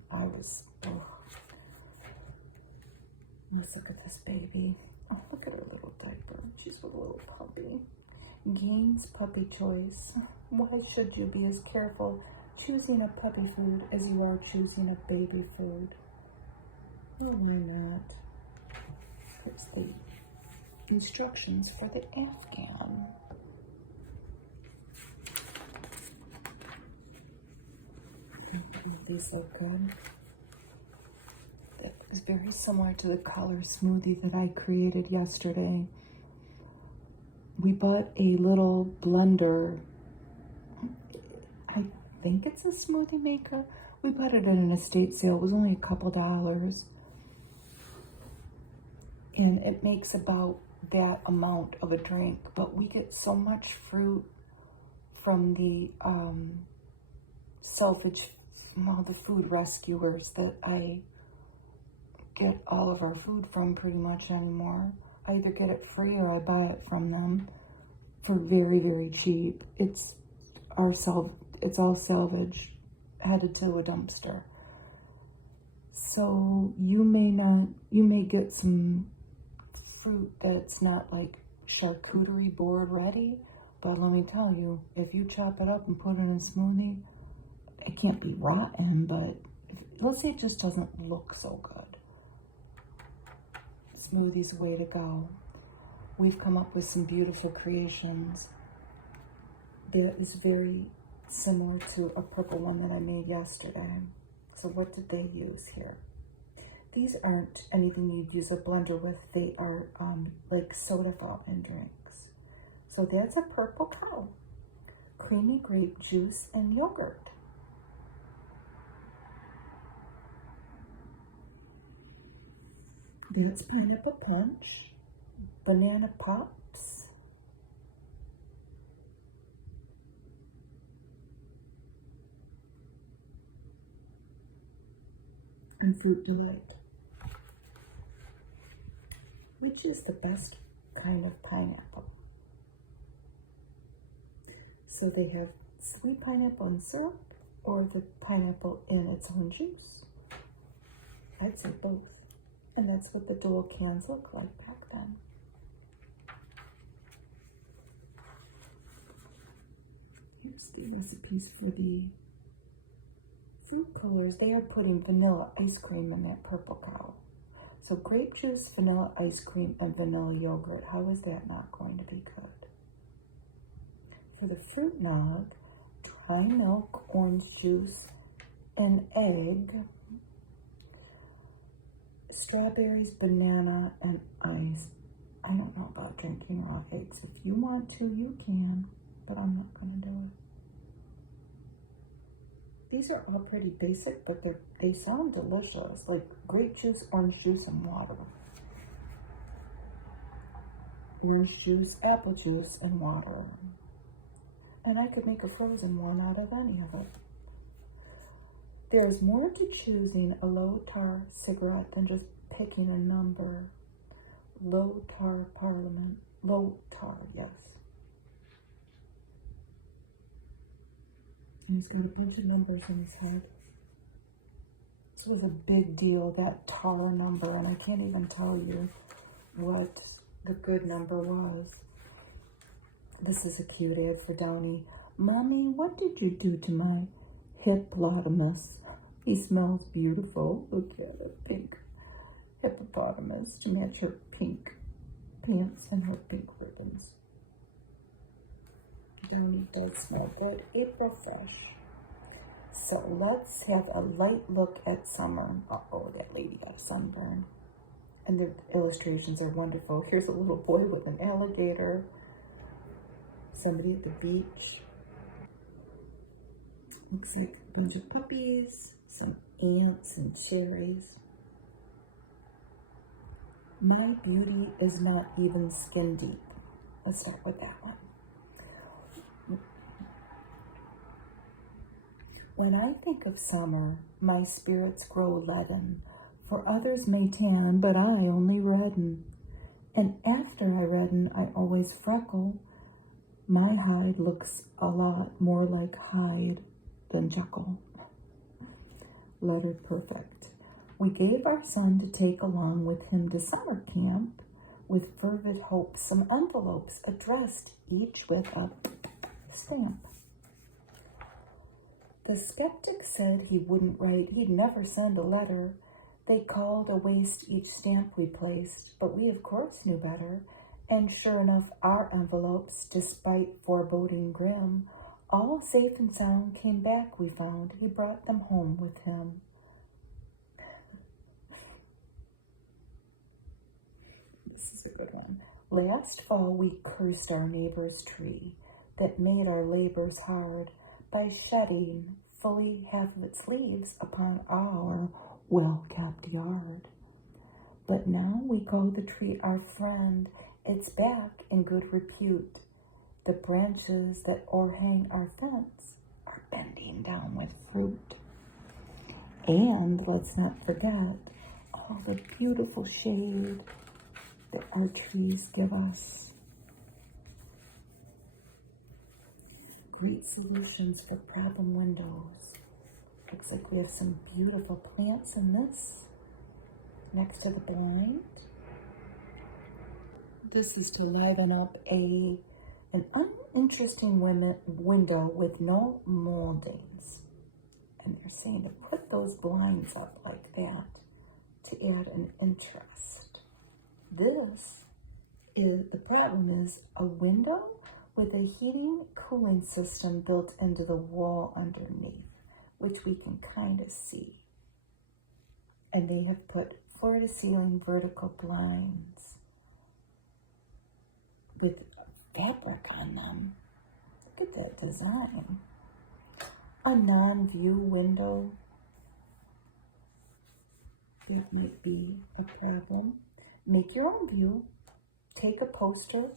Let's look at this baby. Oh, look at her little diaper. She's a little puppy. Gaines Puppy Choice. Why should you be as careful choosing a puppy food as you are choosing a baby food? Well, why not? Here's the instructions for the Afghan. These look good. That is very similar to the color smoothie that I created yesterday. We bought a little blender. I think it's a smoothie maker. We bought it at an estate sale. It was only a couple dollars. And it makes about that amount of a drink. But we get so much fruit from the the food rescuers that I get all of our food from pretty much anymore. I either get it free or I buy it from them for very, very cheap. It's all salvage, headed to a dumpster. So you may get some fruit that's not like charcuterie board ready, but let me tell you, if you chop it up and put it in a smoothie, it can't be rotten, but let's say it just doesn't look so good. Smoothie's the way to go. We've come up with some beautiful creations that is very similar to a purple one that I made yesterday. So what did they use here? These aren't anything you'd use a blender with. They are like soda fountain drinks. So that's a purple cow, creamy grape juice and yogurt. That's pineapple punch, banana pops, and fruit delight, which is the best kind of pineapple. So they have sweet pineapple and syrup, or the pineapple in its own juice. I'd say both. And that's what the dual cans look like back then. Here's the recipes for the fruit colors. They are putting vanilla ice cream in that purple cow. So grape juice, vanilla ice cream, and vanilla yogurt. How is that not going to be good? For the fruit nog, dry milk, orange juice, and egg, strawberries, banana, and ice. I don't know about drinking raw eggs. If you want to, you can, but I'm not going to do it. These are all pretty basic, but they sound delicious, like grape juice, orange juice, and water. Orange juice, apple juice, and water. And I could make a frozen one out of any of it. There's more to choosing a low-tar cigarette than just picking a number. Low-tar parliament. Low-tar, yes. And he's got a bunch of numbers in his head. This was a big deal, that tar number, and I can't even tell you what the good number was. This is a cute ad for Downey. Mommy, what did you do to my hippopotamus? He smells beautiful. Look at a pink hippopotamus to match her pink pants and her pink ribbons. Downey does smell good. April fresh. So let's have a light look at summer. Uh-oh, that lady got a sunburn. And the illustrations are wonderful. Here's a little boy with an alligator. Somebody at the beach. Looks like a bunch of puppies, some ants and cherries. My beauty is not even skin deep. Let's start with that one. When I think of summer, my spirits grow leaden, for others may tan, but I only redden. And after I redden, I always freckle. My hide looks a lot more like Hyde than Jekyll. Letter perfect. We gave our son to take along with him to summer camp, with fervid hope, some envelopes addressed, each with a stamp. The skeptic said he wouldn't write, he'd never send a letter. They called a waste each stamp we placed, but we of course knew better, And sure enough, our envelopes, despite foreboding grim, all safe and sound came back, we found. He brought them home with him. This is a good one. Last fall we cursed our neighbor's tree that made our labors hard by shedding fully half of its leaves upon our well-kept yard. But now we call the tree our friend. It's back in good repute. The branches that o'erhang our fence are bending down with fruit. And let's not forget all the beautiful shade that our trees give us. Great solutions for problem windows. Looks like we have some beautiful plants in this next to the blind. This is to liven up an uninteresting window with no moldings. And they're saying to put those blinds up like that to add an interest. The problem is a window with a heating cooling system built into the wall underneath, which we can kind of see. And they have put floor-to-ceiling vertical blinds with fabric on them. Look at that design. A non-view window. That might be a problem. Make your own view. Take a poster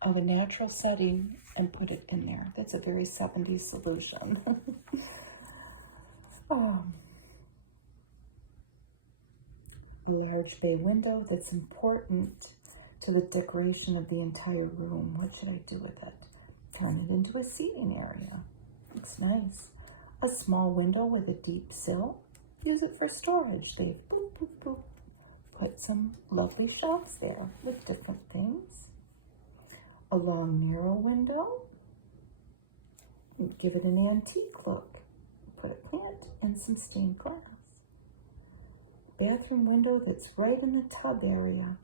of a natural setting and put it in there. That's a very 70s solution. A large bay window that's important to the decoration of the entire room. What should I do with it? Turn it into a seating area. Looks nice. A small window with a deep sill. Use it for storage. They've boop, boop, boop. Put some lovely shelves there with different things. A long, narrow window. Give it an antique look. Put a plant and some stained glass. Bathroom window that's right in the tub area.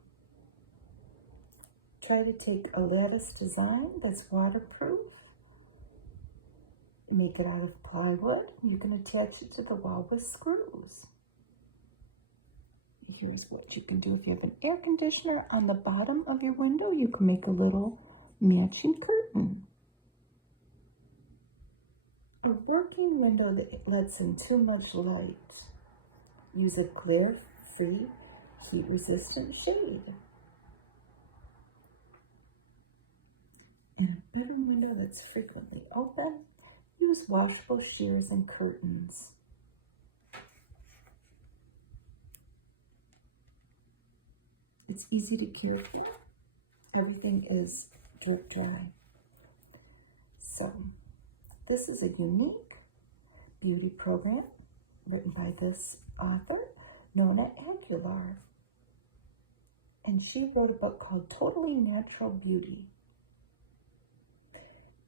Try to take a lattice design that's waterproof. Make it out of plywood. You can attach it to the wall with screws. Here's what you can do. If you have an air conditioner on the bottom of your window, you can make a little matching curtain. A working window that lets in too much light. Use a glare-free, heat-resistant shade. In a bedroom window that's frequently open, use washable shears and curtains. It's easy to care for. Everything is drip dry. So, this is a unique beauty program written by this author, Nona Aguilar. And she wrote a book called Totally Natural Beauty.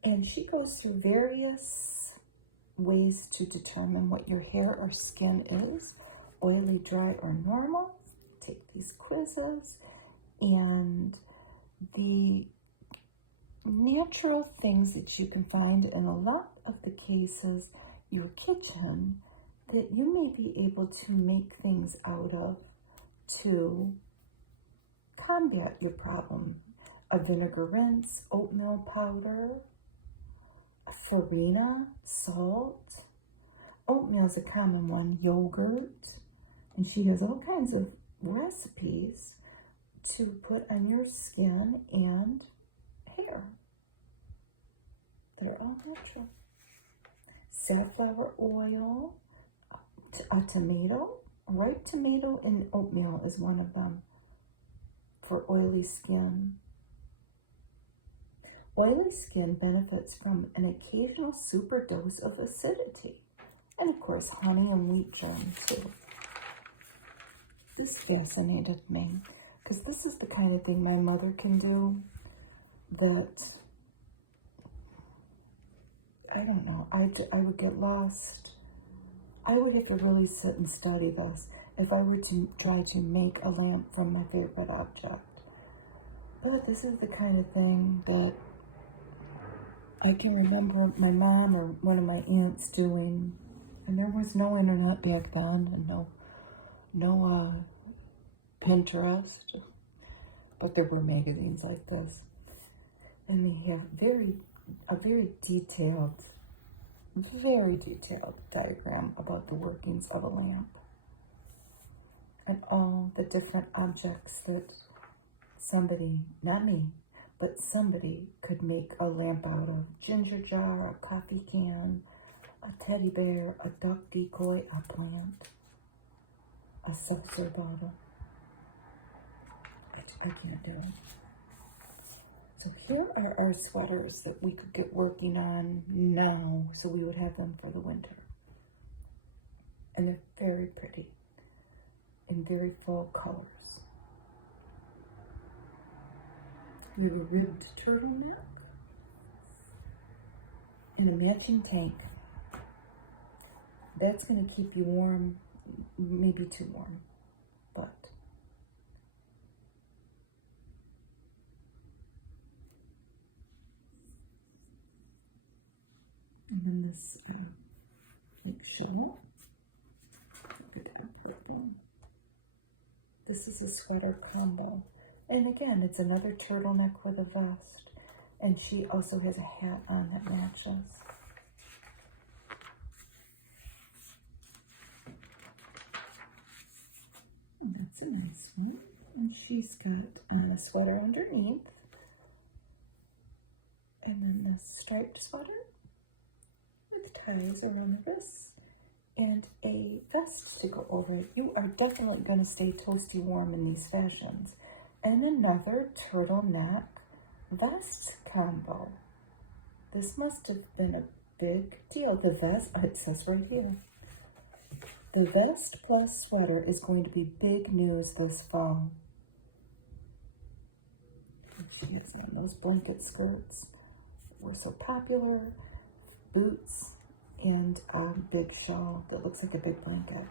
And she goes through various ways to determine what your hair or skin is, oily, dry, or normal. Take these quizzes, and the natural things that you can find in a lot of the cases, your kitchen, that you may be able to make things out of to combat your problem. A vinegar rinse, oatmeal powder, farina, salt. Oatmeal is a common one, yogurt, and she has all kinds of recipes to put on your skin and hair that are all natural. Safflower oil, a tomato, ripe tomato and oatmeal is one of them for oily skin. Oily skin benefits from an occasional super dose of acidity, and of course honey and wheat germ too. This fascinated me because this is the kind of thing my mother can do that, I don't know, I would get lost. I would have to really sit and study this if I were to try to make a lamp from my favorite object. But this is the kind of thing that I can remember my mom or one of my aunts doing. And there was no internet back then, and no Pinterest. But there were magazines like this. And they have a very detailed diagram about the workings of a lamp. And all the different objects that somebody, not me, but somebody could make a lamp out of. Ginger jar, a coffee can, a teddy bear, a duck decoy, a plant, a seltzer bottle. I can't do it. So here are our sweaters that we could get working on now, so we would have them for the winter. And they're very pretty, in very full colors. We have a ribbed turtleneck and a matching tank. That's going to keep you warm, maybe too warm, but and then this pink shawl. Look at that purple. This is a sweater combo. And again, it's another turtleneck with a vest. And she also has a hat on that matches. Oh, that's a nice one. And she's got a sweater underneath. And then this striped sweater with ties around the wrists and a vest to go over it. You are definitely going to stay toasty warm in these fashions. And another turtleneck vest combo. This must have been a big deal. The vest, it says right here, the vest plus sweater is going to be big news this fall. She has on those blanket skirts were so popular, boots, and a big shawl that looks like a big blanket.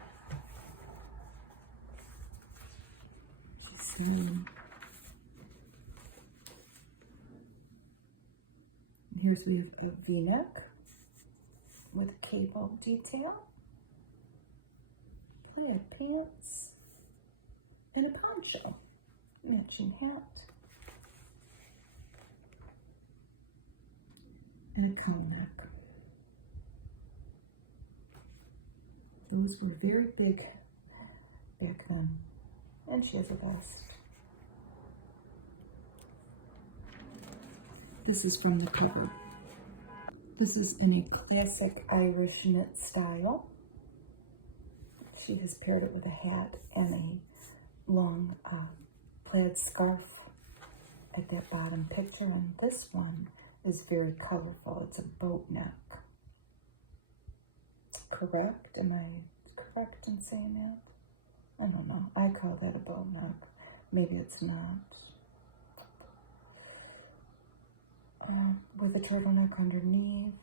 She's Here's we have a V-neck with a cable detail, plaid pants, and a poncho, matching hat, and a cowl neck. Those were very big back then, and she has a vest. This is from the cover. This is in a classic Irish knit style. She has paired it with a hat and a long plaid scarf at that bottom picture. And this one is very colorful. It's a boat neck. Correct? Am I correct in saying that? I don't know. I call that a boat neck. Maybe it's not. With a turtleneck underneath.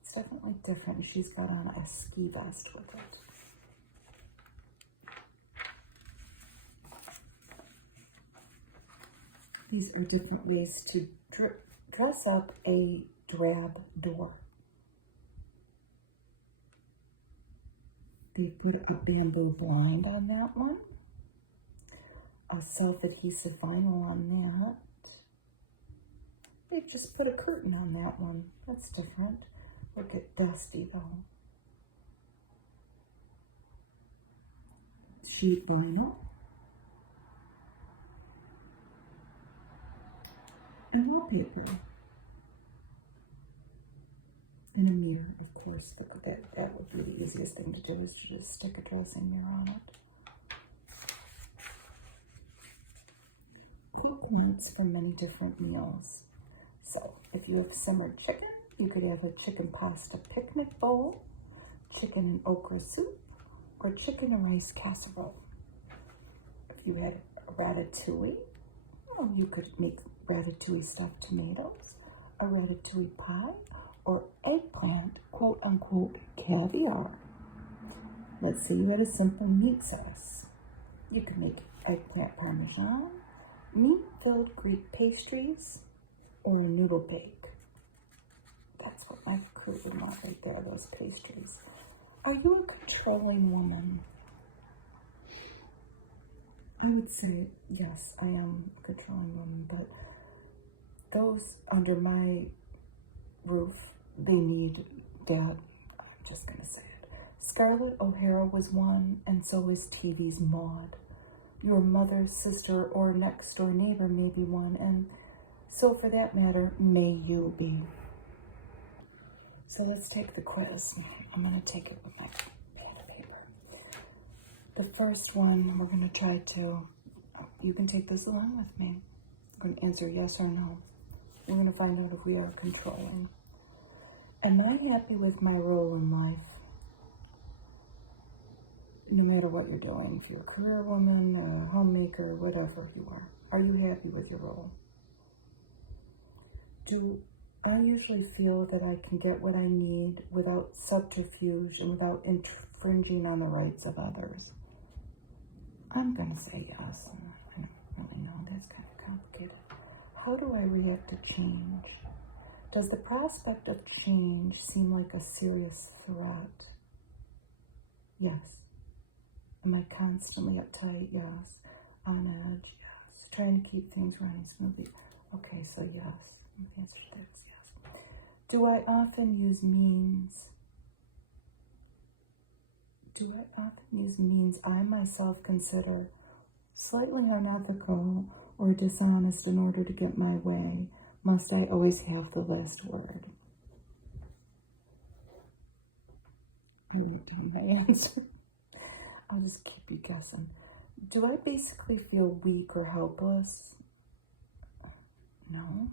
It's definitely different. She's got on a ski vest with it. These are different ways to dress up a drab door. They put a bamboo blind on that one, a self-adhesive vinyl on that. They've just put a curtain on that one. That's different. Look at dusty though. Sheet vinyl. And wallpaper. And a mirror, of course. Look at that. That would be the easiest thing to do, is to just stick a dressing mirror on it. Quilt knots for many different meals. So, if you have simmered chicken, you could have a chicken pasta picnic bowl, chicken and okra soup, or chicken and rice casserole. If you had a ratatouille, well, you could make ratatouille stuffed tomatoes, a ratatouille pie, or eggplant, quote-unquote, caviar. Let's say you had a simple meat sauce. You could make eggplant parmesan, meat filled Greek pastries or a noodle bake? That's what my crew would want right there, those pastries. Are you a controlling woman? I would say, yes, I am a controlling woman, but those under my roof, they need dad. I'm just going to say it. Scarlett O'Hara was one, and so is TV's Maude. Your mother, sister, or next door neighbor may be one, and so for that matter, may you be. So let's take the quiz. I'm going to take it with my pen and paper. The first one, we're going to try to, you can take this along with me. We're going to answer yes or no. We're going to find out if we are controlling. Am I happy with my role in life? No matter what you're doing, if you're a career woman, a homemaker, whatever you are you happy with your role? Do I usually feel that I can get what I need without subterfuge and without infringing on the rights of others? I'm going to say yes. I don't really know. That's kind of complicated. How do I react to change? Does the prospect of change seem like a serious threat? Yes. Am I constantly uptight? Yes. On edge? Yes. Trying to keep things running smoothly? Okay, so yes. The answer to that is yes. Do I often use means? I myself consider slightly unethical or dishonest in order to get my way? Must I always have the last word? I wrote down my answer. I'll just keep you guessing. Do I basically feel weak or helpless? No.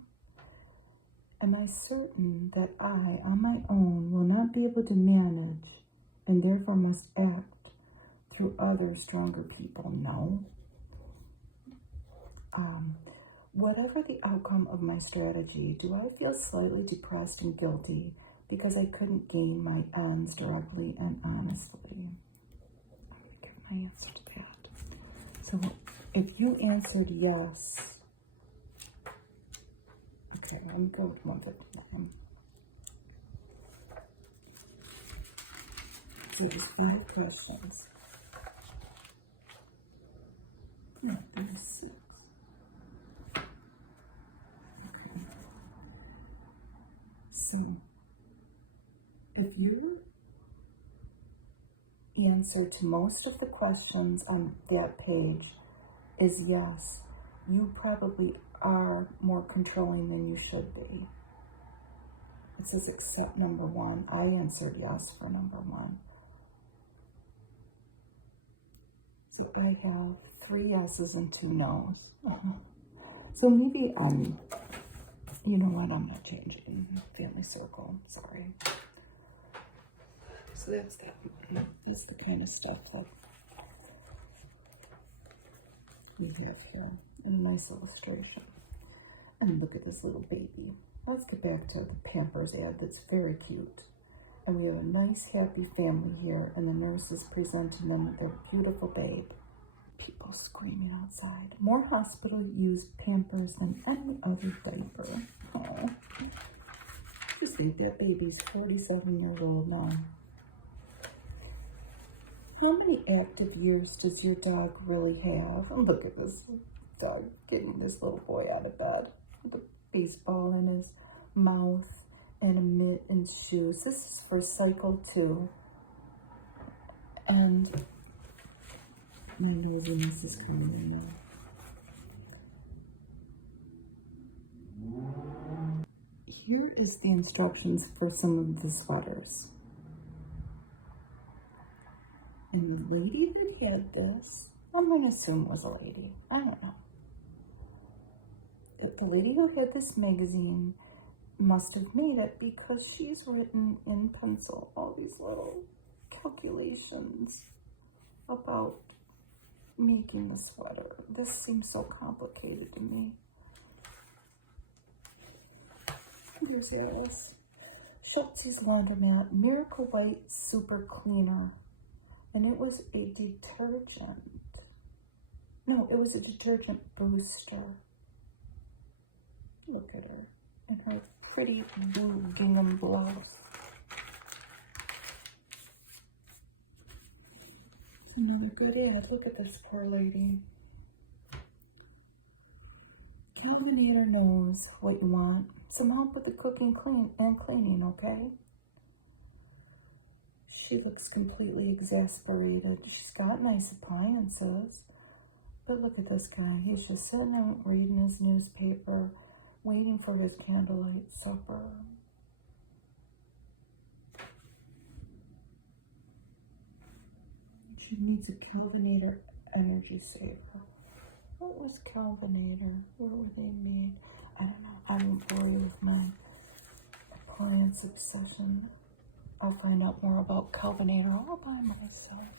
Am I certain that I, on my own, will not be able to manage and therefore must act through other stronger people? No. Whatever the outcome of my strategy, do I feel slightly depressed and guilty because I couldn't gain my ends directly and honestly? I'm going to give my answer to that. So if you answered yes, okay, let me go to 159. See, there's 5 questions. No, there's 6. So, if your answer to most of the questions on that page is yes, you probably are more controlling than you should be. It says except number 1. I answered yes for number 1. So I have 3 yeses and 2 nos. So maybe you know what, I'm not changing family circle, sorry. So that's that. That's the kind of stuff that we have here in a nice illustration. And look at this little baby. Let's get back to the Pampers ad that's very cute. And we have a nice, happy family here, and the nurse is presenting them with their beautiful babe. People screaming outside. More hospital use Pampers than any other diaper. Oh, just think that baby's 47 years old now. How many active years does your dog really have? And look at this dog getting this little boy out of bed with a baseball in his mouth and a mitt and shoes. This is for cycle 2. And my nosiness is coming out. Here is the instructions for some of the sweaters. And the lady that had this, I'm going to assume was a lady. I don't know. The lady who had this magazine must have made it because she's written in pencil all these little calculations about making the sweater. This seems so complicated to me. Here's Alice. Schultz's Laundromat Miracle White Super Cleaner. And it was a detergent. No, it was a detergent booster. Look at her in her pretty blue gingham blouse. Another good ad. Look at this poor lady. Calvinator knows what you want. Some help with the cooking and cleaning, okay? She looks completely exasperated. She's got nice appliances. But look at this guy. He's just sitting out reading his newspaper, waiting for his candlelight supper. She needs a Calvinator energy saver. What was Calvinator? Where were they made? I don't know. I won't bore you with my appliance obsession. I'll find out more about Calvinator all by myself.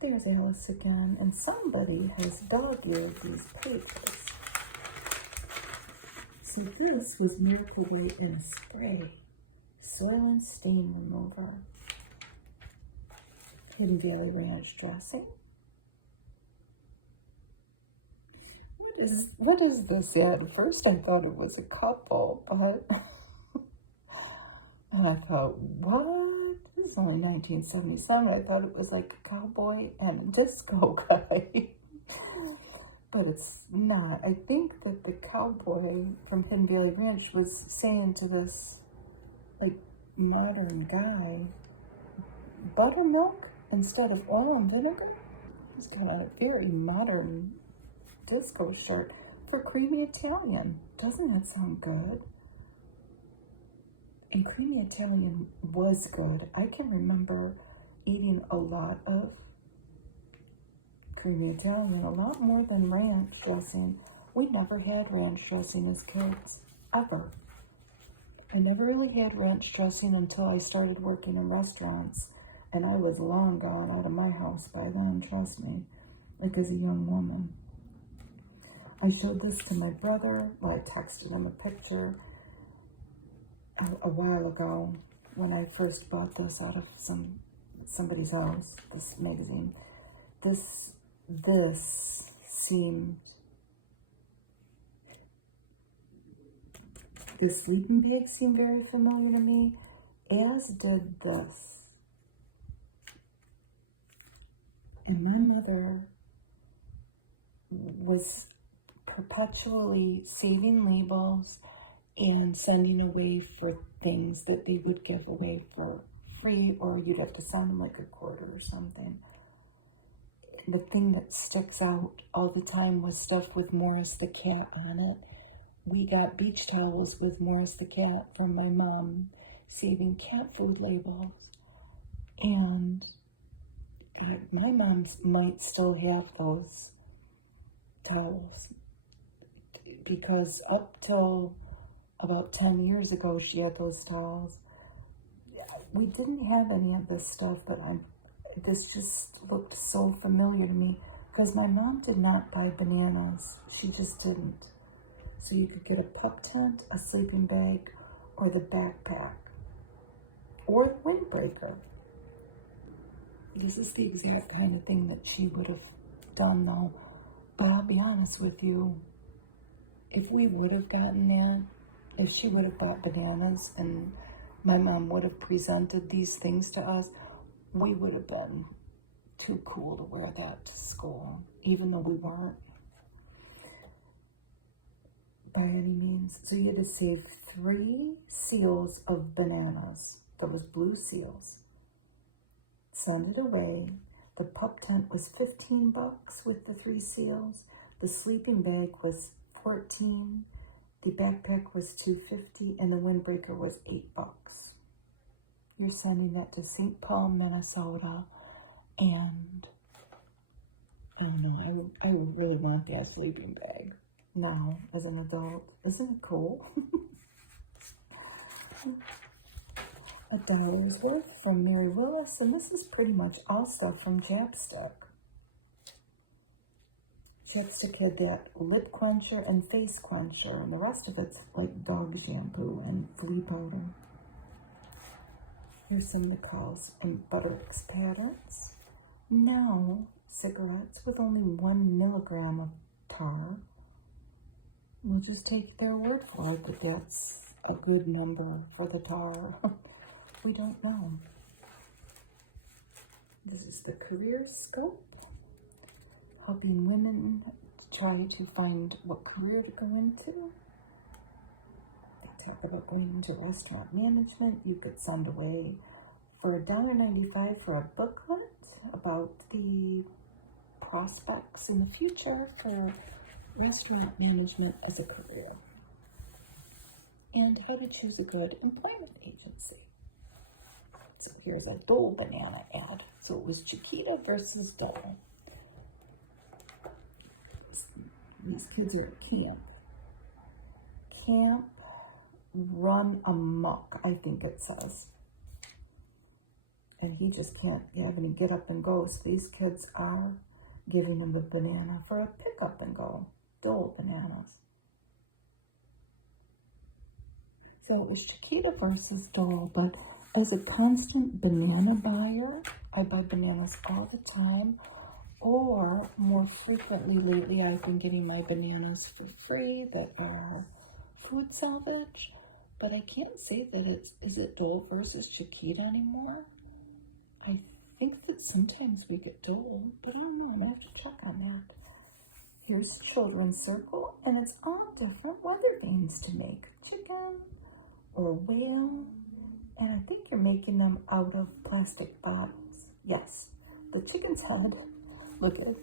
There's Alice again, and somebody has dog-eared these papers. So this was Miracle White in a spray, soil and stain remover, Hidden Valley Ranch dressing. What is this ad? First I thought it was a couple, but and I thought, what? This is only 1977. I thought it was like a cowboy and a disco guy. But it's not. I think that the cowboy from Hidden Valley Ranch was saying to this, like, modern guy, buttermilk instead of oil and vinegar? He's got a very modern disco shirt for creamy Italian. Doesn't that sound good? And creamy Italian was good. I can remember eating a lot of creamy Italian, a lot more than ranch dressing. We never had ranch dressing as kids, ever. I never really had ranch dressing until I started working in restaurants, and I was long gone out of my house by then, trust me, like as a young woman. I showed this to my brother. Well, I texted him a picture a while ago when I first bought this out of somebody's house, this magazine. This seemed, this sleeping bag seemed very familiar to me, as did this. And my mother was perpetually saving labels and sending away for things that they would give away for free, or you'd have to send them like a quarter or something. And the thing that sticks out all the time was stuff with Morris the cat on it. We got beach towels with Morris the cat from my mom saving cat food labels. And God, my mom might still have those towels, because up till about 10 years ago, she had those towels. We didn't have any of this stuff, but this just looked so familiar to me, because my mom did not buy bananas. She just didn't. So you could get a pup tent, a sleeping bag, or the backpack, or the windbreaker. This is the exact kind of thing that she would have done, though. But I'll be honest with you, if we would have gotten that, if she would have bought bananas and my mom would have presented these things to us, we would have been too cool to wear that to school, even though we weren't by any means. So you had to save 3 seals of bananas, those blue seals. Send it away. The pup tent was $15 with the 3 seals. The sleeping bag was $14. The backpack was $2.50, and the windbreaker was $8. You're sending that to St. Paul, Minnesota, and I don't know. I would really want that sleeping bag now as an adult. Isn't it cool? $1 worth from Mary Willis, and this is pretty much all stuff from Chapstick. Chapstick had that lip quencher and face quencher, and the rest of it's like dog shampoo and flea powder. Here's some Nicole's and Butterick's patterns. Now, cigarettes with only 1 milligram of tar. We'll just take their word for it that that's a good number for the tar. We don't know. This is the career scope, helping women try to find what career to go into. They talk about going into restaurant management. You could send away for $1.95 for a booklet about the prospects in the future for restaurant management as a career, and how to choose a good employment agency. So here's a Dole banana ad. So it was Chiquita versus Dole. These kids are at camp. Camp run amok, I think it says. And he just can't have any get up and go. So these kids are giving him a banana for a pick up and go. Dole bananas. So it was Chiquita versus Dole, but as a constant banana buyer, I buy bananas all the time, or more frequently lately, I've been getting my bananas for free that are food salvage, but I can't say that is it Dole versus Chiquita anymore? I think that sometimes we get Dole, but I don't know, I'm gonna have to check on that. Here's Children's Circle, and it's all different weather vanes to make. Chicken or whale, and I think you're making them out of plastic bottles. Yes, the chicken's head, look at it,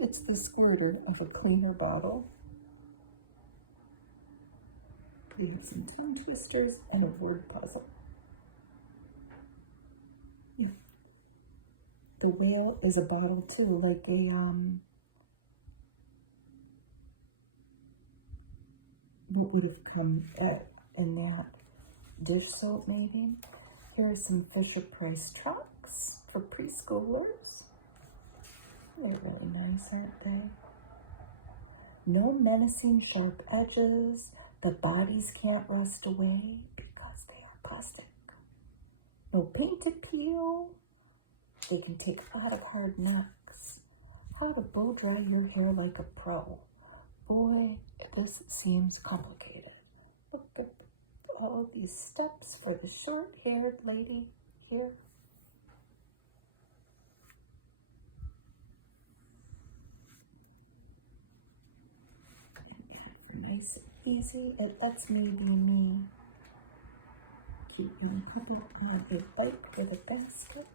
it's the squirter of a cleaner bottle. We have some tongue twisters and a word puzzle. Yeah. The whale is a bottle too, like a, what would have come in that? Dish soap maybe. Here are some Fisher-Price trucks for preschoolers. They're really nice, aren't they? No menacing sharp edges. The bodies can't rust away because they are plastic. No painted peel. They can take out of hard knocks. How to blow dry your hair like a pro. Boy, this seems complicated. Look at all these steps for the short-haired lady here. And nice and easy. It lets me be me. Keep on a couple on a big bike for the baskets.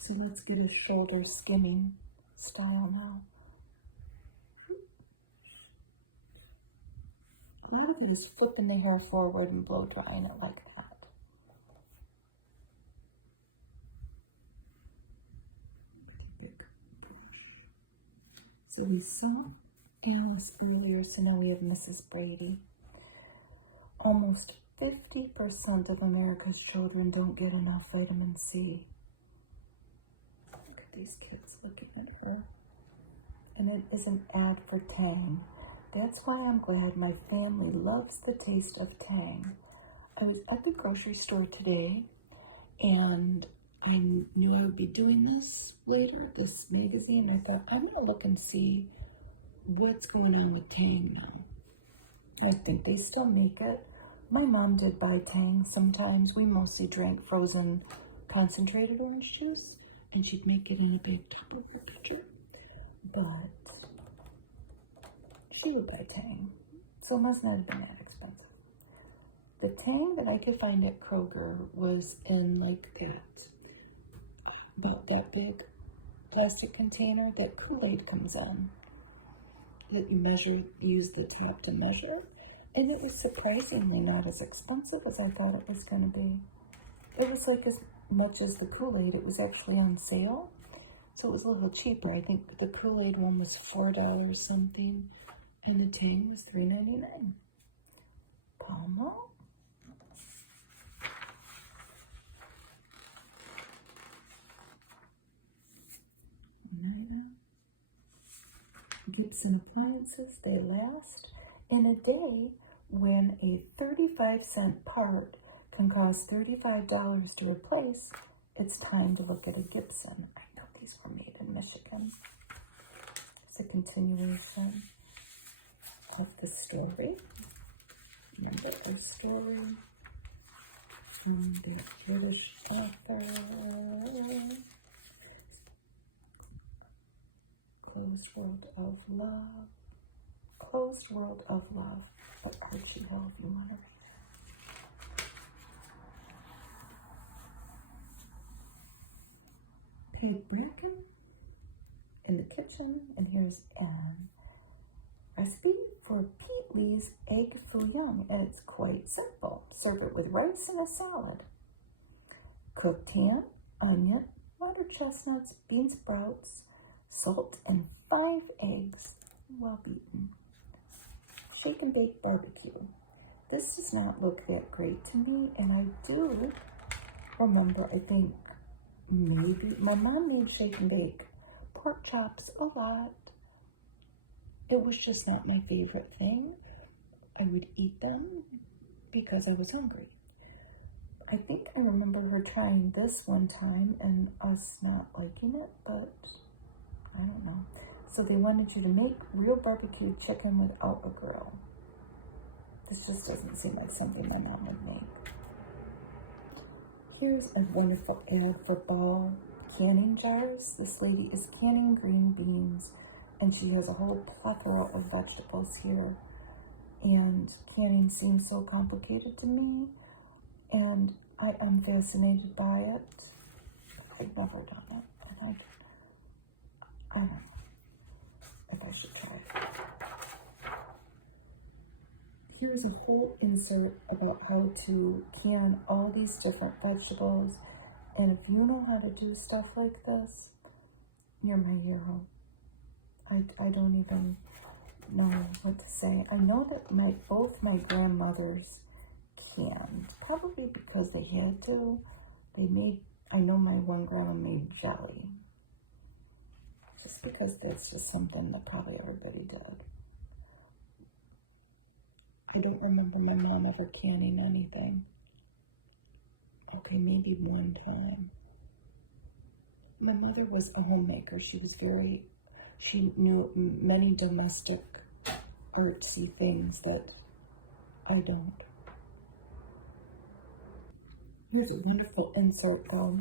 So let's get a shoulder skimming style now. A lot of it is flipping the hair forward and blow drying it like that. Big brush. So we saw Alice earlier, so now we have Mrs. Brady. Almost 50% of America's children don't get enough vitamin C. Look at these kids looking at her. And it is an ad for Tang. That's why I'm glad my family loves the taste of Tang. I was at the grocery store today, and I knew I would be doing this later, this magazine. I thought, I'm going to look and see what's going on with Tang now. I think they still make it. My mom did buy Tang sometimes. We mostly drank frozen concentrated orange juice, and she'd make it in a big Tupperware pitcher. But she would buy Tang, so it must not have been that expensive. The Tang that I could find at Kroger was in like that, about that big plastic container that Kool-Aid comes in, that you measure, use the tap to measure, and it was surprisingly not as expensive as I thought it was going to be. It was like as much as the Kool-Aid. It was actually on sale, so it was a little cheaper. I think the Kool-Aid one was $4 something, and the Tang was $3.99. Palmo. Gibson appliances, they last. In a day, when a 35-cent part can cost $35 to replace, it's time to look at a Gibson. I thought these were made in Michigan. It's a continuation of the story. Remember our story from the British author. Closed World of Love. Closed World of Love by Archie Hill, if you want to read it. Pig Bracken in the kitchen, and here's Anne. Recipe for Pete Lee's egg foo young, and it's quite simple. Serve it with rice and a salad. Cooked ham, onion, water chestnuts, bean sprouts, salt, and 5 eggs, well beaten. Shake and bake barbecue. This does not look that great to me, and I do remember, I think maybe my mom made shake and bake pork chops a lot. It was just not my favorite thing. I would eat them because I was hungry. I think I remember her trying this one time and us not liking it, but I don't know. So they wanted you to make real barbecued chicken without a grill. This just doesn't seem like something my mom would make. Here's a wonderful ad for Ball canning jars. This lady is canning green beans, and she has a whole plethora of vegetables here. And canning seems so complicated to me, and I am fascinated by it. I've never done it. I don't know if I should try it. Here's a whole insert about how to can all these different vegetables. And if you know how to do stuff like this, you're my hero. I don't even know what to say. I know that both my grandmothers canned, probably because they had to. I know my one grandma made jelly. Just because that's just something that probably everybody did. I don't remember my mom ever canning anything. Okay, maybe one time. My mother was a homemaker. She knew many domestic artsy things that I don't. Here's a wonderful insert though.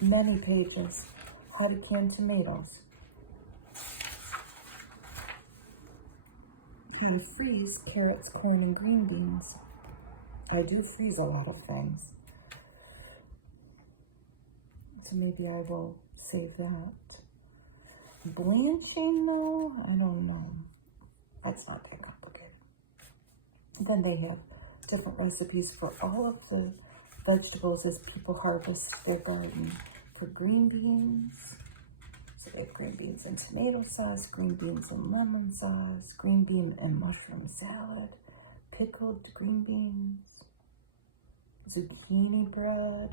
Many pages. How to can tomatoes. How to freeze carrots, corn, and green beans. I do freeze a lot of things. So maybe I will save that. Blanching though, I don't know. That's not that complicated. Then they have different recipes for all of the vegetables as people harvest their garden. For green beans, so they have green beans and tomato sauce, green beans and lemon sauce, green bean and mushroom salad, pickled green beans, zucchini bread,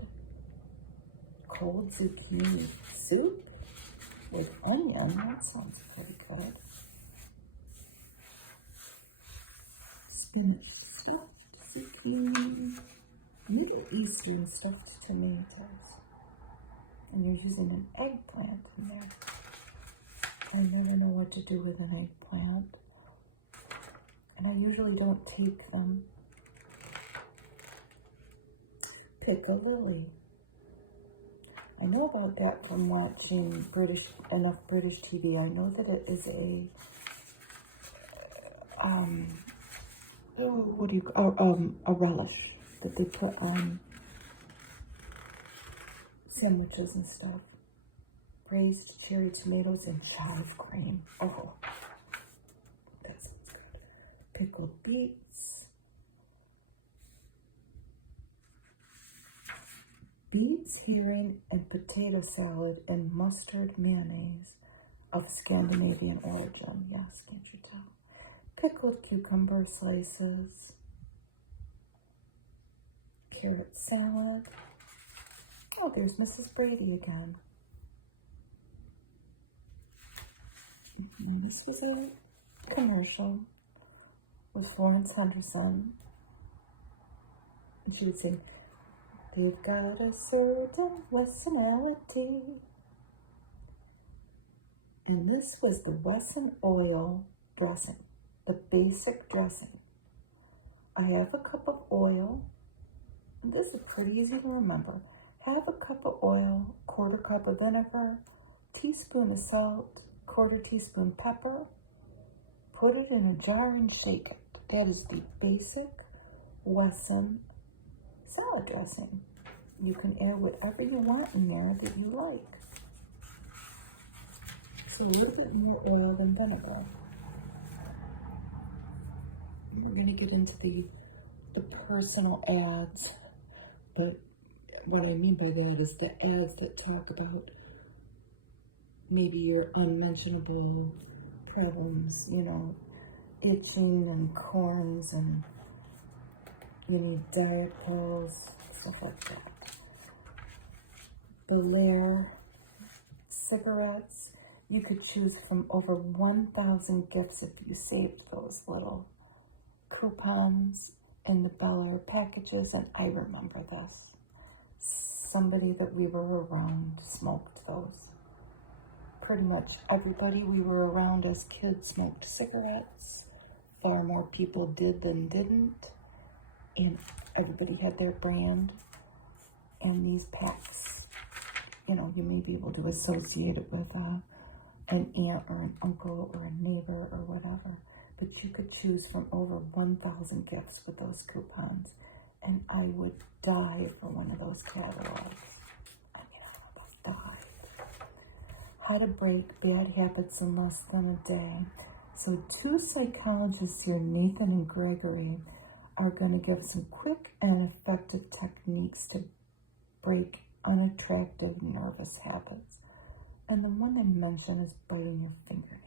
cold zucchini soup with onion. That sounds pretty good. Spinach stuffed zucchini, Middle Eastern stuffed tomatoes. And you're using an eggplant in there. I never know what to do with an eggplant. And I usually don't take them. Pick a lily. I know about that from watching enough British TV. I know that it is a a relish that they put on sandwiches and stuff. Braised cherry tomatoes and chive cream. Oh, that sounds good. Pickled beets. Beets, herring, and potato salad and mustard mayonnaise of Scandinavian origin. Yes, can't you tell? Pickled cucumber slices. Carrot salad. Oh, there's Mrs. Brady again. And this was a commercial with Florence Henderson. And she would sing, "They've got a certain personality, And this was the Wesson oil dressing, the basic dressing. I have a cup of oil. And this is pretty easy to remember. Half a cup of oil, quarter cup of vinegar, teaspoon of salt, quarter teaspoon pepper. Put it in a jar and shake it. That is the basic Wesson salad dressing. You can add whatever you want in there that you like. So a little bit more oil than vinegar. We're going to get into the personal ads, but what I mean by that is the ads that talk about maybe your unmentionable problems, you know, itching and corns, and you need diet pills, stuff like that. Belair cigarettes. You could choose from over 1,000 gifts if you saved those little coupons in the Bel Air packages, and I remember this. Somebody that we were around smoked those. Pretty much everybody we were around as kids smoked cigarettes. Far more people did than didn't, and everybody had their brand. And these packs, you know, you may be able to associate it with an aunt or an uncle or a neighbor or whatever, but you could choose from over 1,000 gifts with those coupons, and I would die for one of those catalogs. I mean, I would have died. How to break bad habits in less than a day. So 2 psychologists here, Nathan and Gregory, are going to give some quick and effective techniques to break unattractive nervous habits. And the one they mention is biting your fingernails.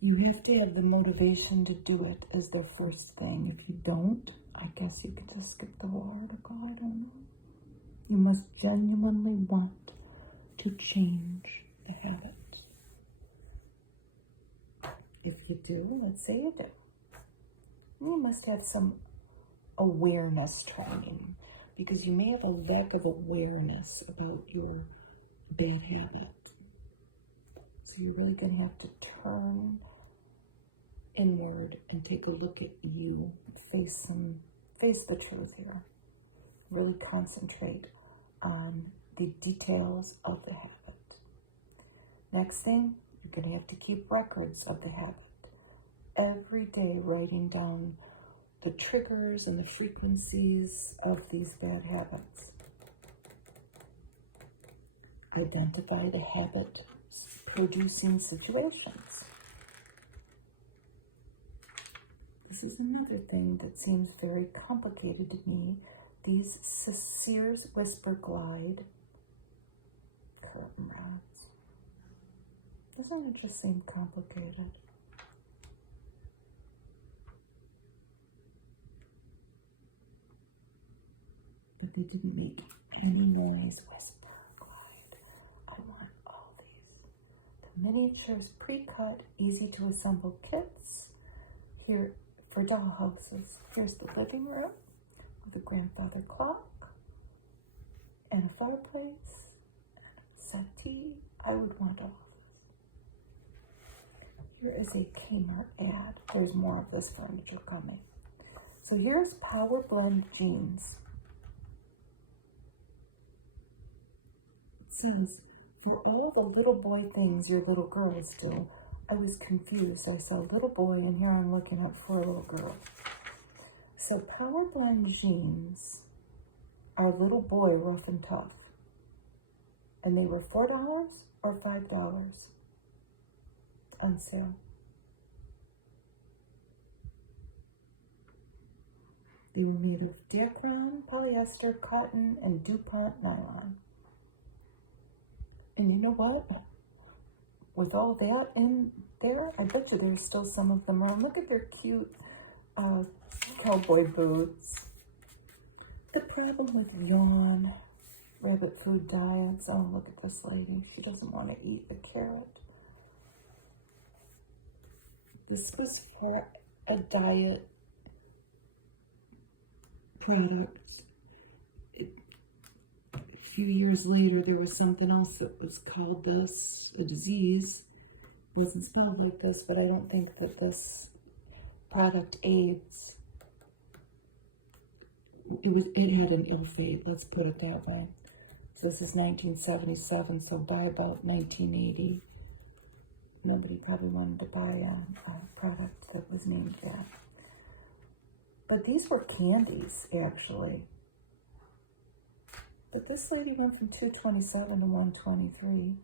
You have to have the motivation to do it as their first thing. If you don't, I guess you can just skip the war article. I don't know. You must genuinely want to change the habit. If you do, let's say you do, you must have some awareness training, because you may have a lack of awareness about your bad habit. So you're really going to have to turn inward and take a look at you, face the truth here. Really concentrate on the details of the habit. Next thing, you're going to have to keep records of the habit. Every day, writing down the triggers and the frequencies of these bad habits. Identify the habit producing situations. This is another thing that seems very complicated to me. These Sears Whisper Glide curtain rods. Doesn't it just seem complicated? But they didn't make any noise. Whisper Glide. I want all these. The miniatures pre-cut, easy to assemble kits. Here for doll houses. Here's the living room with a grandfather clock and a fireplace and a settee. I would want all this. Here is a Kmart ad. There's more of this furniture coming. So here's Power Blend jeans. It says, for all the little boy things your little girls do. I was confused. I saw little boy, and here I'm looking up for a little girl. So Power Blend jeans are little boy rough and tough. And they were $4 or $5 on sale. They were made of Dacron, polyester, cotton, and DuPont nylon. And you know what? With all that in there, I bet you there's still some of them around. Look at their cute cowboy boots. The problem with yawn, rabbit food diets. Oh, look at this lady. She doesn't want to eat the carrot. This was for a diet product. few years later, there was something else that was called this, a disease. It wasn't spelled like this, but I don't think that this product AIDS, it had an ill fate, let's put it that way. So this is 1977, so by about 1980, nobody probably wanted to buy a product that was named that. But these were candies, actually. But this lady went from 227 to 123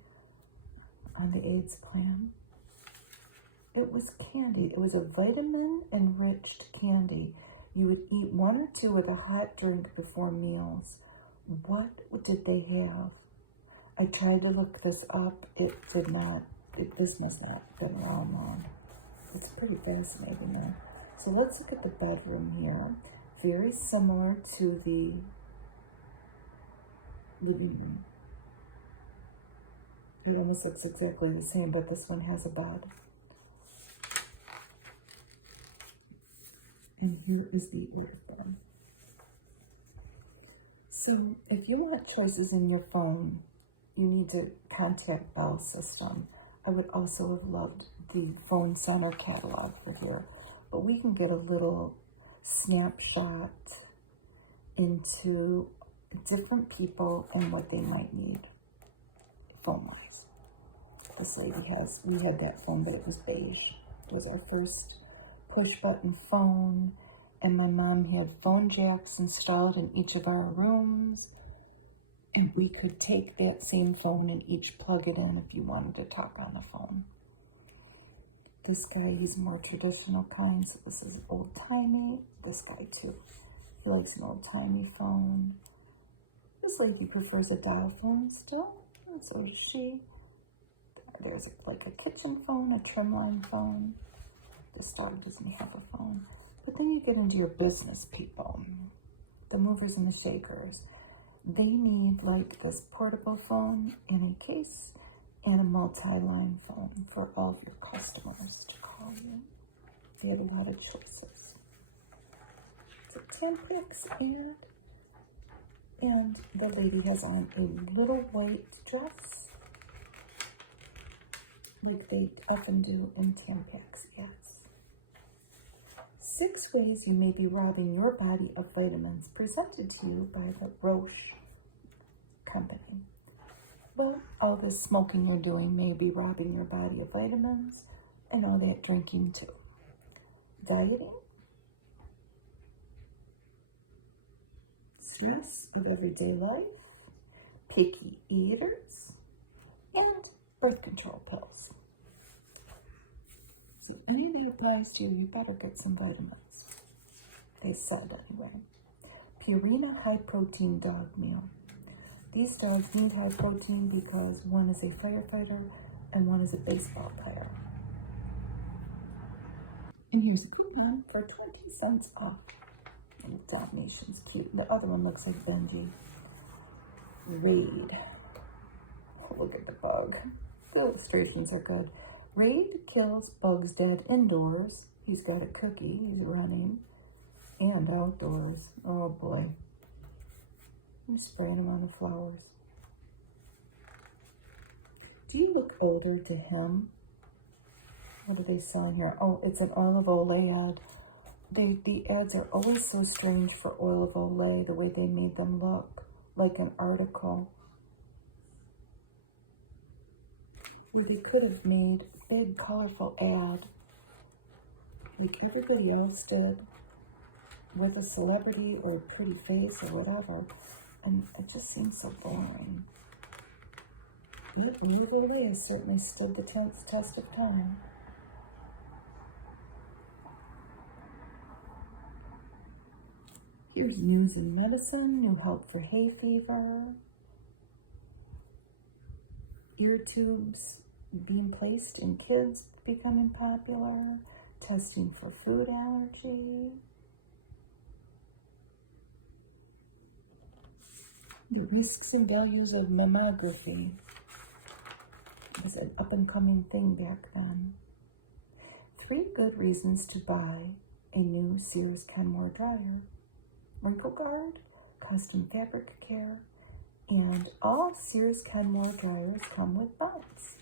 on the AIDS plan. It was candy. It was a vitamin-enriched candy. You would eat one or two with a hot drink before meals. What did they have? I tried to look this up. It did not. This must not have been around. It's pretty fascinating though. So let's look at the bedroom here. Very similar to the living room. It almost looks exactly the same, but this one has a bed. And here is the order form. So if you want choices in your phone, you need to contact Bell System. I would also have loved the phone center catalog for here, but we can get a little snapshot into different people and what they might need phone-wise. This lady we had that phone, but it was beige. It was our first push-button phone, and my mom had phone jacks installed in each of our rooms, and we could take that same phone and each plug it in if you wanted to talk on the phone. This guy, he's more traditional kind, so this is old-timey. This guy too, he likes an old-timey phone. This lady prefers a dial phone still, and so does she. There's like a kitchen phone, a trimline phone. This dog doesn't have a phone. But then you get into your business people, the movers and the shakers. They need like this portable phone in a case and a multi-line phone for all of your customers to call you. They have a lot of choices. So Tampax ad, and the lady has on a little white dress, like they often do in Tampax ads. 6 ways you may be robbing your body of vitamins, presented to you by the Roche company. Well, all this smoking you're doing may be robbing your body of vitamins, and all that drinking too. Dieting, stress of everyday life, picky eaters, and birth control pills. So if any of that applies to you, you better get some vitamins. They said anyway. Purina High Protein Dog Meal. These dogs need high protein because one is a firefighter and one is a baseball player. And here's a coupon for 20 cents off. And Dalmatian's cute. The other one looks like Benji. Raid. Look at the bug. The illustrations are good. Raid kills bugs dead indoors. He's got a cookie. He's running. And outdoors. Oh boy. I'm spraying him on the flowers. Do you look older to him? What are they selling here? Oh, it's an olive Olay ad. The ads are always so strange for oil of Olay, the way they made them look like an article. Where they could have made a big, colorful ad like everybody else did with a celebrity or a pretty face or whatever. And it just seems so boring. But oil of Olay has certainly stood the test of time. Here's news in medicine, new help for hay fever, ear tubes being placed in kids becoming popular, testing for food allergy, the risks and values of mammography. It was an up-and-coming thing back then. 3 good reasons to buy a new Sears Kenmore dryer. Wrinkle guard, custom fabric care, And all Sears Kenmore dryers come with belts.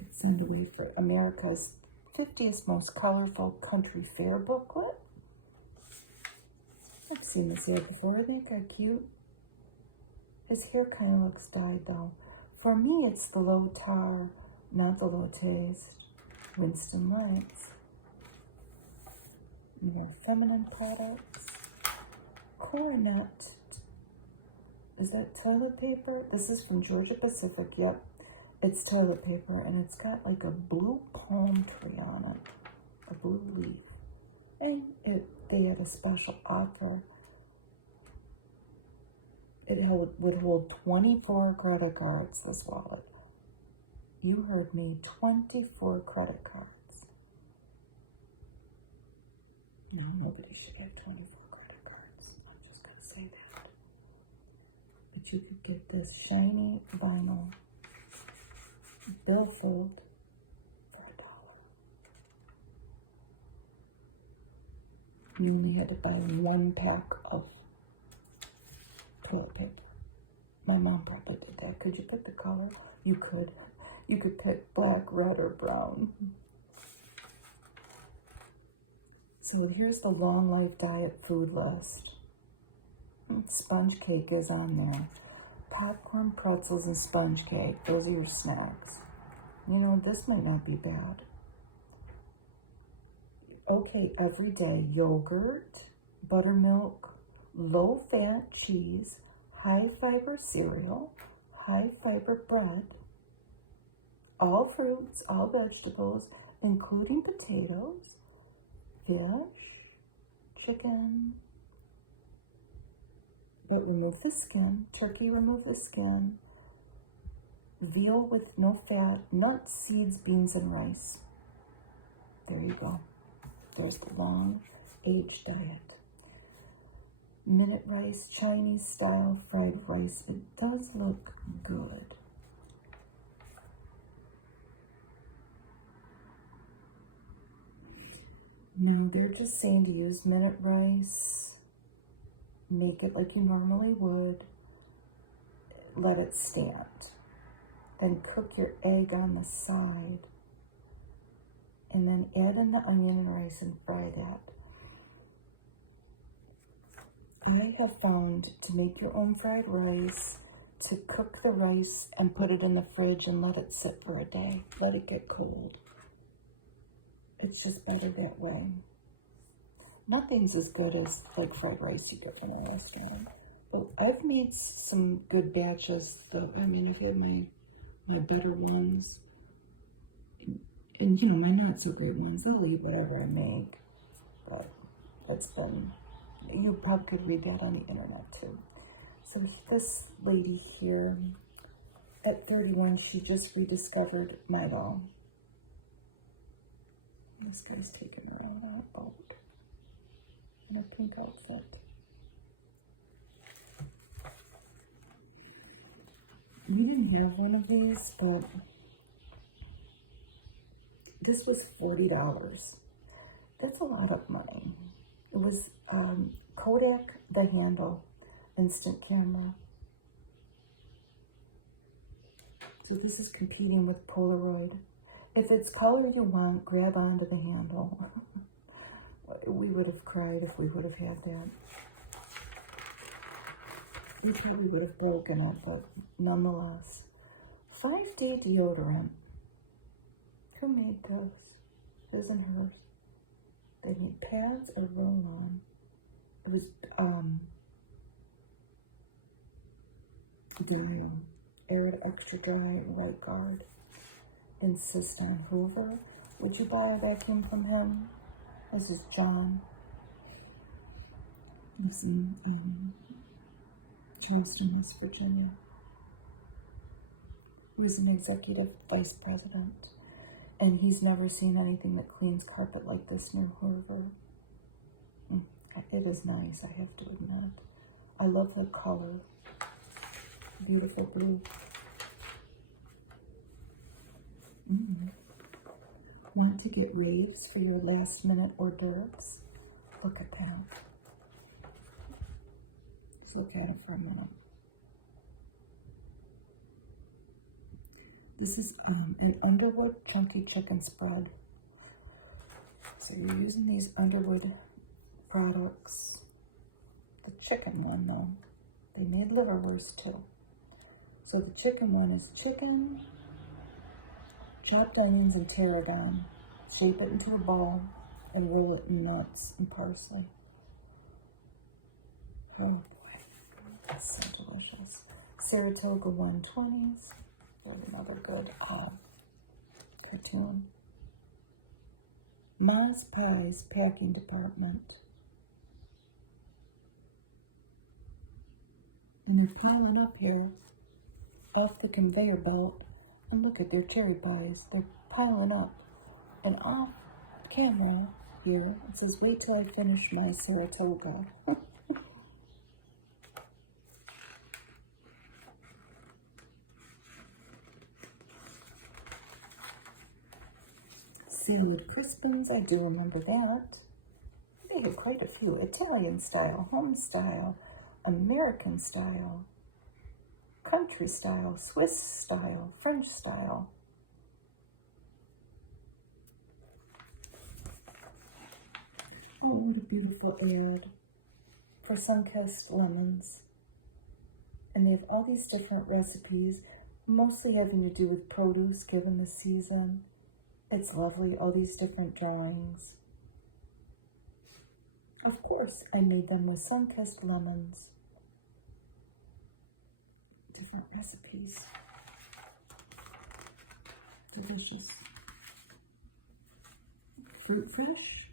It's sent away for America's 50th most colorful country fair booklet. I've seen this ad before. I think they're cute. His hair kind of looks dyed though. For me, it's the low tar, not the low taste. Winston Lights. More feminine products. Coronet. Is that toilet paper? This is from Georgia Pacific. Yep. It's toilet paper, and it's got like a blue palm tree on it. A blue leaf. And they had a special offer. It would hold 24 credit cards, this wallet. You heard me, 24 credit cards. No, nobody should have 24 credit cards. I'm just going to say that. But you could get this shiny vinyl billfold for $1. You only had to buy 1 pack of toilet paper. My mom probably did that. Could you pick the color? You could. You could pick black, red, or brown. So here's the long life diet food list. Sponge cake is on there. Popcorn, pretzels, and sponge cake. Those are your snacks. You know, this might not be bad. Okay, everyday yogurt, buttermilk, low-fat cheese, high-fiber cereal, high-fiber bread, all fruits, all vegetables, including potatoes, fish, chicken, but remove the skin, turkey, remove the skin, veal with no fat, nuts, seeds, beans, and rice. There you go. There's the long age diet. Minute rice, Chinese style fried rice. It does look good. Now they're just saying to use minute rice, make it like you normally would, let it stand. Then cook your egg on the side, and then add in the onion and rice and fry that. I have found to make your own fried rice, to cook the rice and put it in the fridge and let it sit for a day. Let it get cold. It's just better that way. Nothing's as good as like fried rice you get from a restaurant. But I've made some good batches though. I mean, I've had my better ones. And you know, my not so great ones, I'll eat whatever I make. But it's been, you probably could read that on the internet too. So this lady here, at 31, she just rediscovered Milo. This guy's taking her out on a boat in a pink outfit. We didn't have one of these, but this was $40. That's a lot of money. It was Kodak, the handle, instant camera. So this is competing with Polaroid. If it's color you want, grab onto the handle. We would have cried if we would have had that. We probably would have broken it, but nonetheless. 5-day deodorant. Who made this? His and hers. They made pads or roll-on. It was Dial. Arid Extra Dry White Guard. Insist on Hoover. Would you buy a vacuum from him? This is John. Lives in Charleston, West Virginia. He was an executive vice president, and he's never seen anything that cleans carpet like this near Hoover. It is nice, I have to admit. I love the color. Beautiful blue. Want to get raves for your last minute hors d'oeuvres? Look at that. Just look at it for a minute. This is an Underwood chunky chicken spread. So you're using these Underwood products. The chicken one though, they made liverwurst too. So the chicken one is chicken, chopped onions and tarragon. Shape it into a ball and roll it in nuts and parsley. Oh boy, that's so delicious. Saratoga 120s. Another good cartoon. Ma's Pies Packing Department. And they're piling up here off the conveyor belt. And look at their cherry pies. They're piling up. And off camera here, it says, wait till I finish my Saratoga. Seaweed Crispins, I do remember that. They had quite a few. Italian style, home style, American style, country style, Swiss style, French style. Oh, what a beautiful ad for sun-kissed lemons. And they have all these different recipes, mostly having to do with produce given the season. It's lovely, all these different drawings. Of course, I made them with sun-kissed lemons. Different recipes. Delicious. Fruit fresh,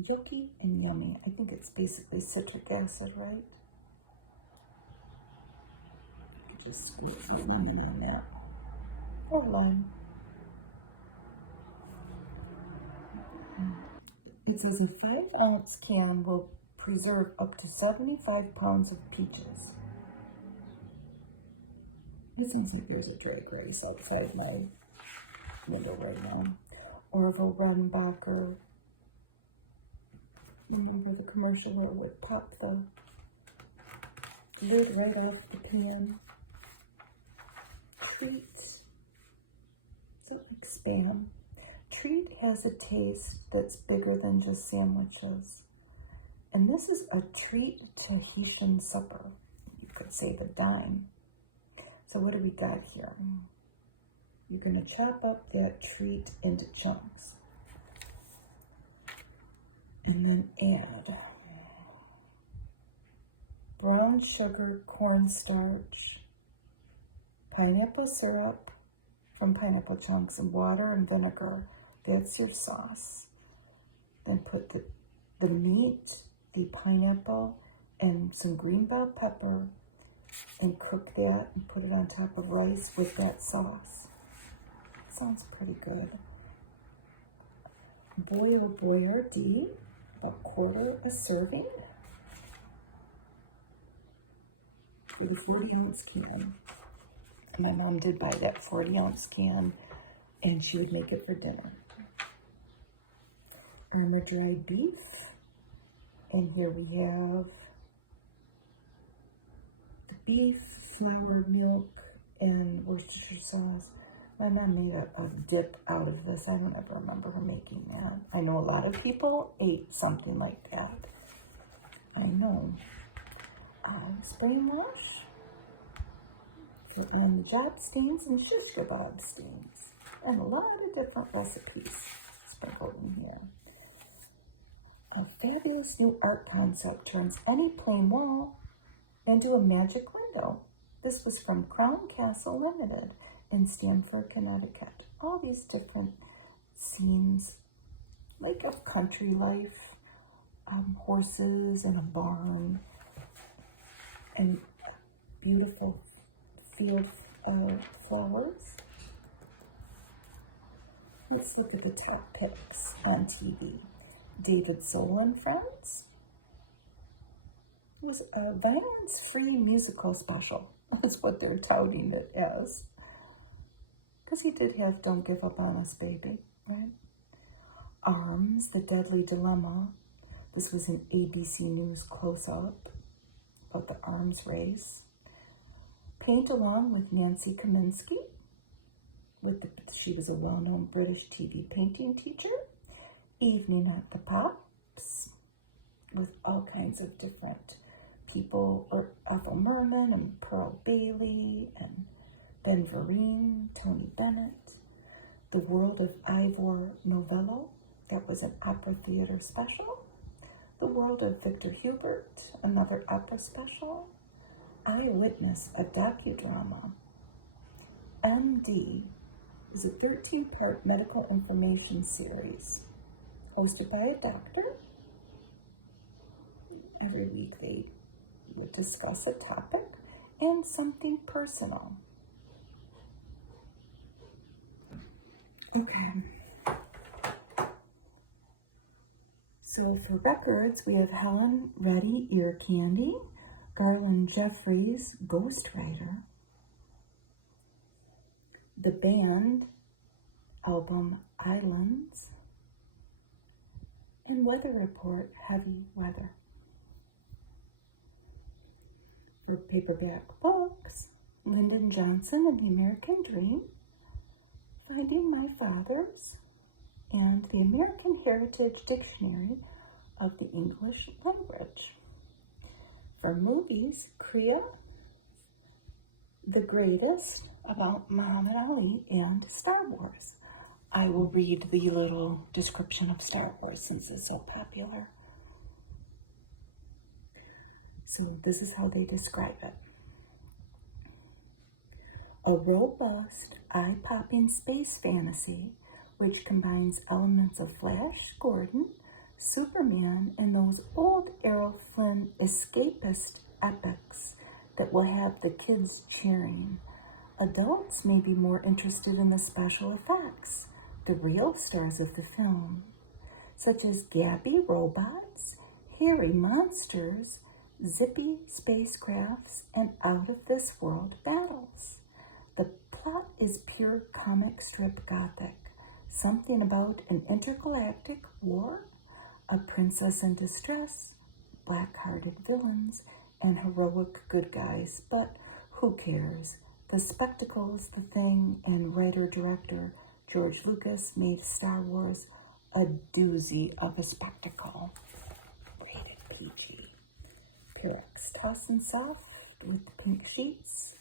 yucky, and yummy. I think it's basically citric acid, right? You could just squirt a lemon on that. Or lime. It says a 5-ounce can will preserve up to 75 pounds of peaches. It sounds like there's a drag race outside my window right now. Orville Redenbacher. Remember the commercial where it would pop the lid right off the pan? Treats. So like Spam. Treat has a taste that's bigger than just sandwiches. And this is a treat Tahitian supper. You could say the dime. So what do we got here? You're going to chop up that treat into chunks. And then add brown sugar, cornstarch, pineapple syrup from pineapple chunks, and water and vinegar. That's your sauce. Then put the meat, the pineapple, and some green bell pepper, and cook that and put it on top of rice with that sauce. Sounds pretty good. Boyardee, about quarter a serving. For the 40-ounce can. My mom did buy that 40-ounce can, and she would make it for dinner. Irma dried beef, and here we have the beef, flour, milk, and Worcestershire sauce. My mom made a dip out of this. I don't ever remember her making that. I know a lot of people ate something like that. I know. Spray and wash. And the job stains and shish kebab stains. And a lot of different recipes sprinkled in here. A fabulous new art concept turns any plain wall into a magic window. This was from Crown Castle Limited in Stamford, Connecticut. All these different scenes, like of country life, horses in a barn, and beautiful field flowers. Let's look at the top picks on TV. David Soul and Friends. It was a violence-free musical special. That's what they're touting it as. Because he did have Don't Give Up on Us, Baby, right? Arms, The Deadly Dilemma. This was an ABC News close-up about the arms race. Paint along with Nancy Kaminsky. She was a well-known British TV painting teacher. Evening at the Pops with all kinds of different people, or Ethel Merman and Pearl Bailey and Ben Vereen, Tony Bennett. The World of Ivor Novello, that was an opera theater special. The World of Victor Hubert, another opera special. Eyewitness, a docudrama. MD is a 13-part medical information series hosted by a doctor. Every week they would discuss a topic and something personal. Okay. So for records, we have Helen Reddy, Ear Candy, Garland Jeffries, Ghostwriter, the band album Islands, and Weather Report, Heavy Weather. For paperback books, Lyndon Johnson and the American Dream, Finding My Fathers, and the American Heritage Dictionary of the English Language. For movies, Kriya, The Greatest, about Muhammad Ali, and Star Wars. I will read the little description of Star Wars since it's so popular. So this is how they describe it. A robust, eye-popping space fantasy which combines elements of Flash Gordon, Superman, and those old Errol Flynn escapist epics that will have the kids cheering. Adults may be more interested in the special effects, the real stars of the film, such as Gabby robots, hairy monsters, zippy spacecrafts, and out-of-this-world battles. The plot is pure comic strip gothic. Something about an intergalactic war, a princess in distress, black-hearted villains, and heroic good guys. But who cares? The spectacle's the thing, and writer-director George Lucas made Star Wars a doozy of a spectacle. Rated PG. Pyrex toss and soft with the pink sheets.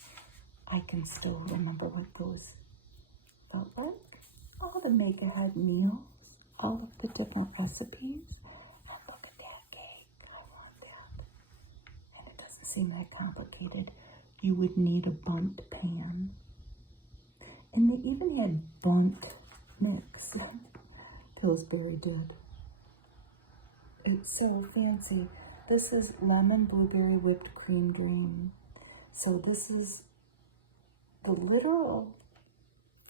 I can still remember what those felt like. All the make-ahead meals, all of the different recipes. And look at that cake. I want that. And it doesn't seem that complicated. You would need a bundt pan. And they even had bundt mix. Pillsbury did. It's so fancy. This is lemon blueberry whipped cream dream. So this is the literal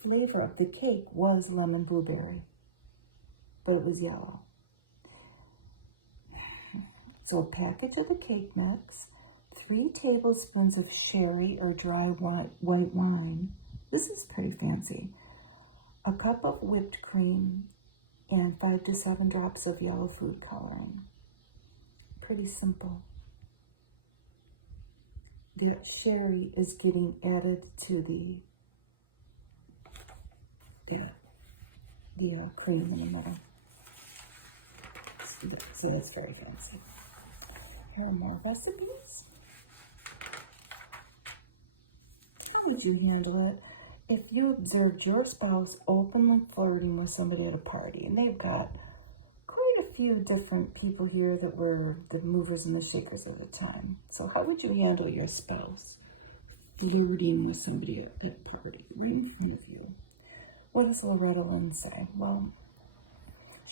flavor of the cake was lemon blueberry, but it was yellow. So a package of the cake mix, 3 tablespoons of sherry or dry white wine. This is pretty fancy. A cup of whipped cream and 5 to 7 drops of yellow food coloring. Pretty simple. The sherry is getting added to the cream in the middle. So that's very fancy. Here are more recipes. How would you handle it if you observed your spouse openly flirting with somebody at a party? And they've got quite a few different people here that were the movers and the shakers at the time. So how would you handle your spouse flirting with somebody at that party right in front of you? What does Loretta Lynn say? Well,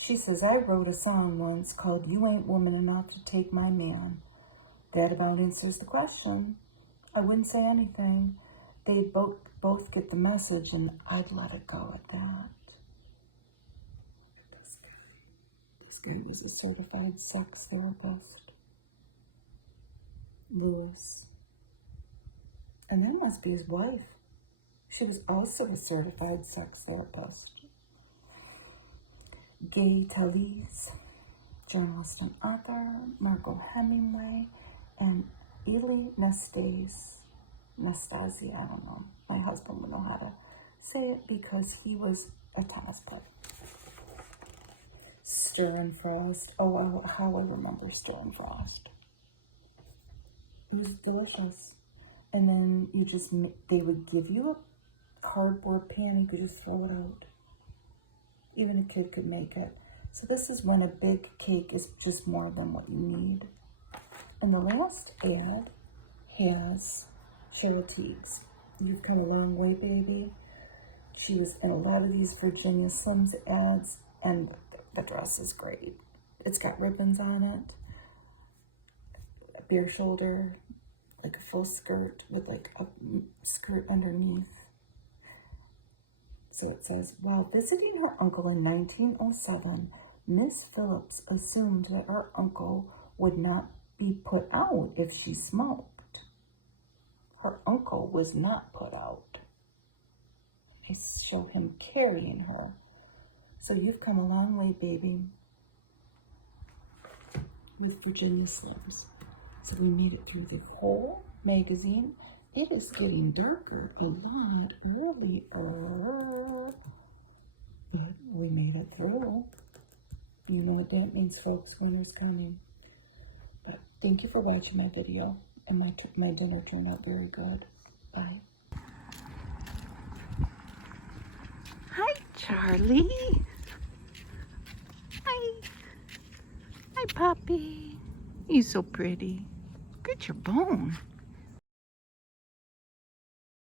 she says, I wrote a song once called You Ain't Woman Enough to Take My Man. That about answers the question. I wouldn't say anything. They'd both get the message, and I'd let it go at that. This guy was a certified sex therapist. Lewis. And that must be his wife. She was also a certified sex therapist. Gay Talese. journalist and author Margot Hemingway, and Eli Nastasi, I don't know. My husband would know how to say it because he was a tennis player. Stir and Frost. Oh, how I remember Stir and Frost. It was delicious. And then they would give you a cardboard pan, you could just throw it out. Even a kid could make it. So this is when a big cake is just more than what you need. And the last ad has Cheryl Teagues. You've come a long way, baby. She was in a lot of these Virginia Slims ads, and the dress is great. It's got ribbons on it, a bare shoulder, like a full skirt with like a skirt underneath. So it says, while visiting her uncle in 1907, Miss Phillips assumed that her uncle would not be put out if she smoked. Her uncle was not put out. They show him carrying her. So you've come a long way, baby, with Virginia Slims. So we made it through the whole magazine. It is getting darker a lot earlier, but we made it through. You know what that means, folks. Winter's coming. But thank you for watching my video, and my dinner turned out very good. Bye. Hi, Charlie. Hi. Hi, puppy. You're so pretty. Look at your bone.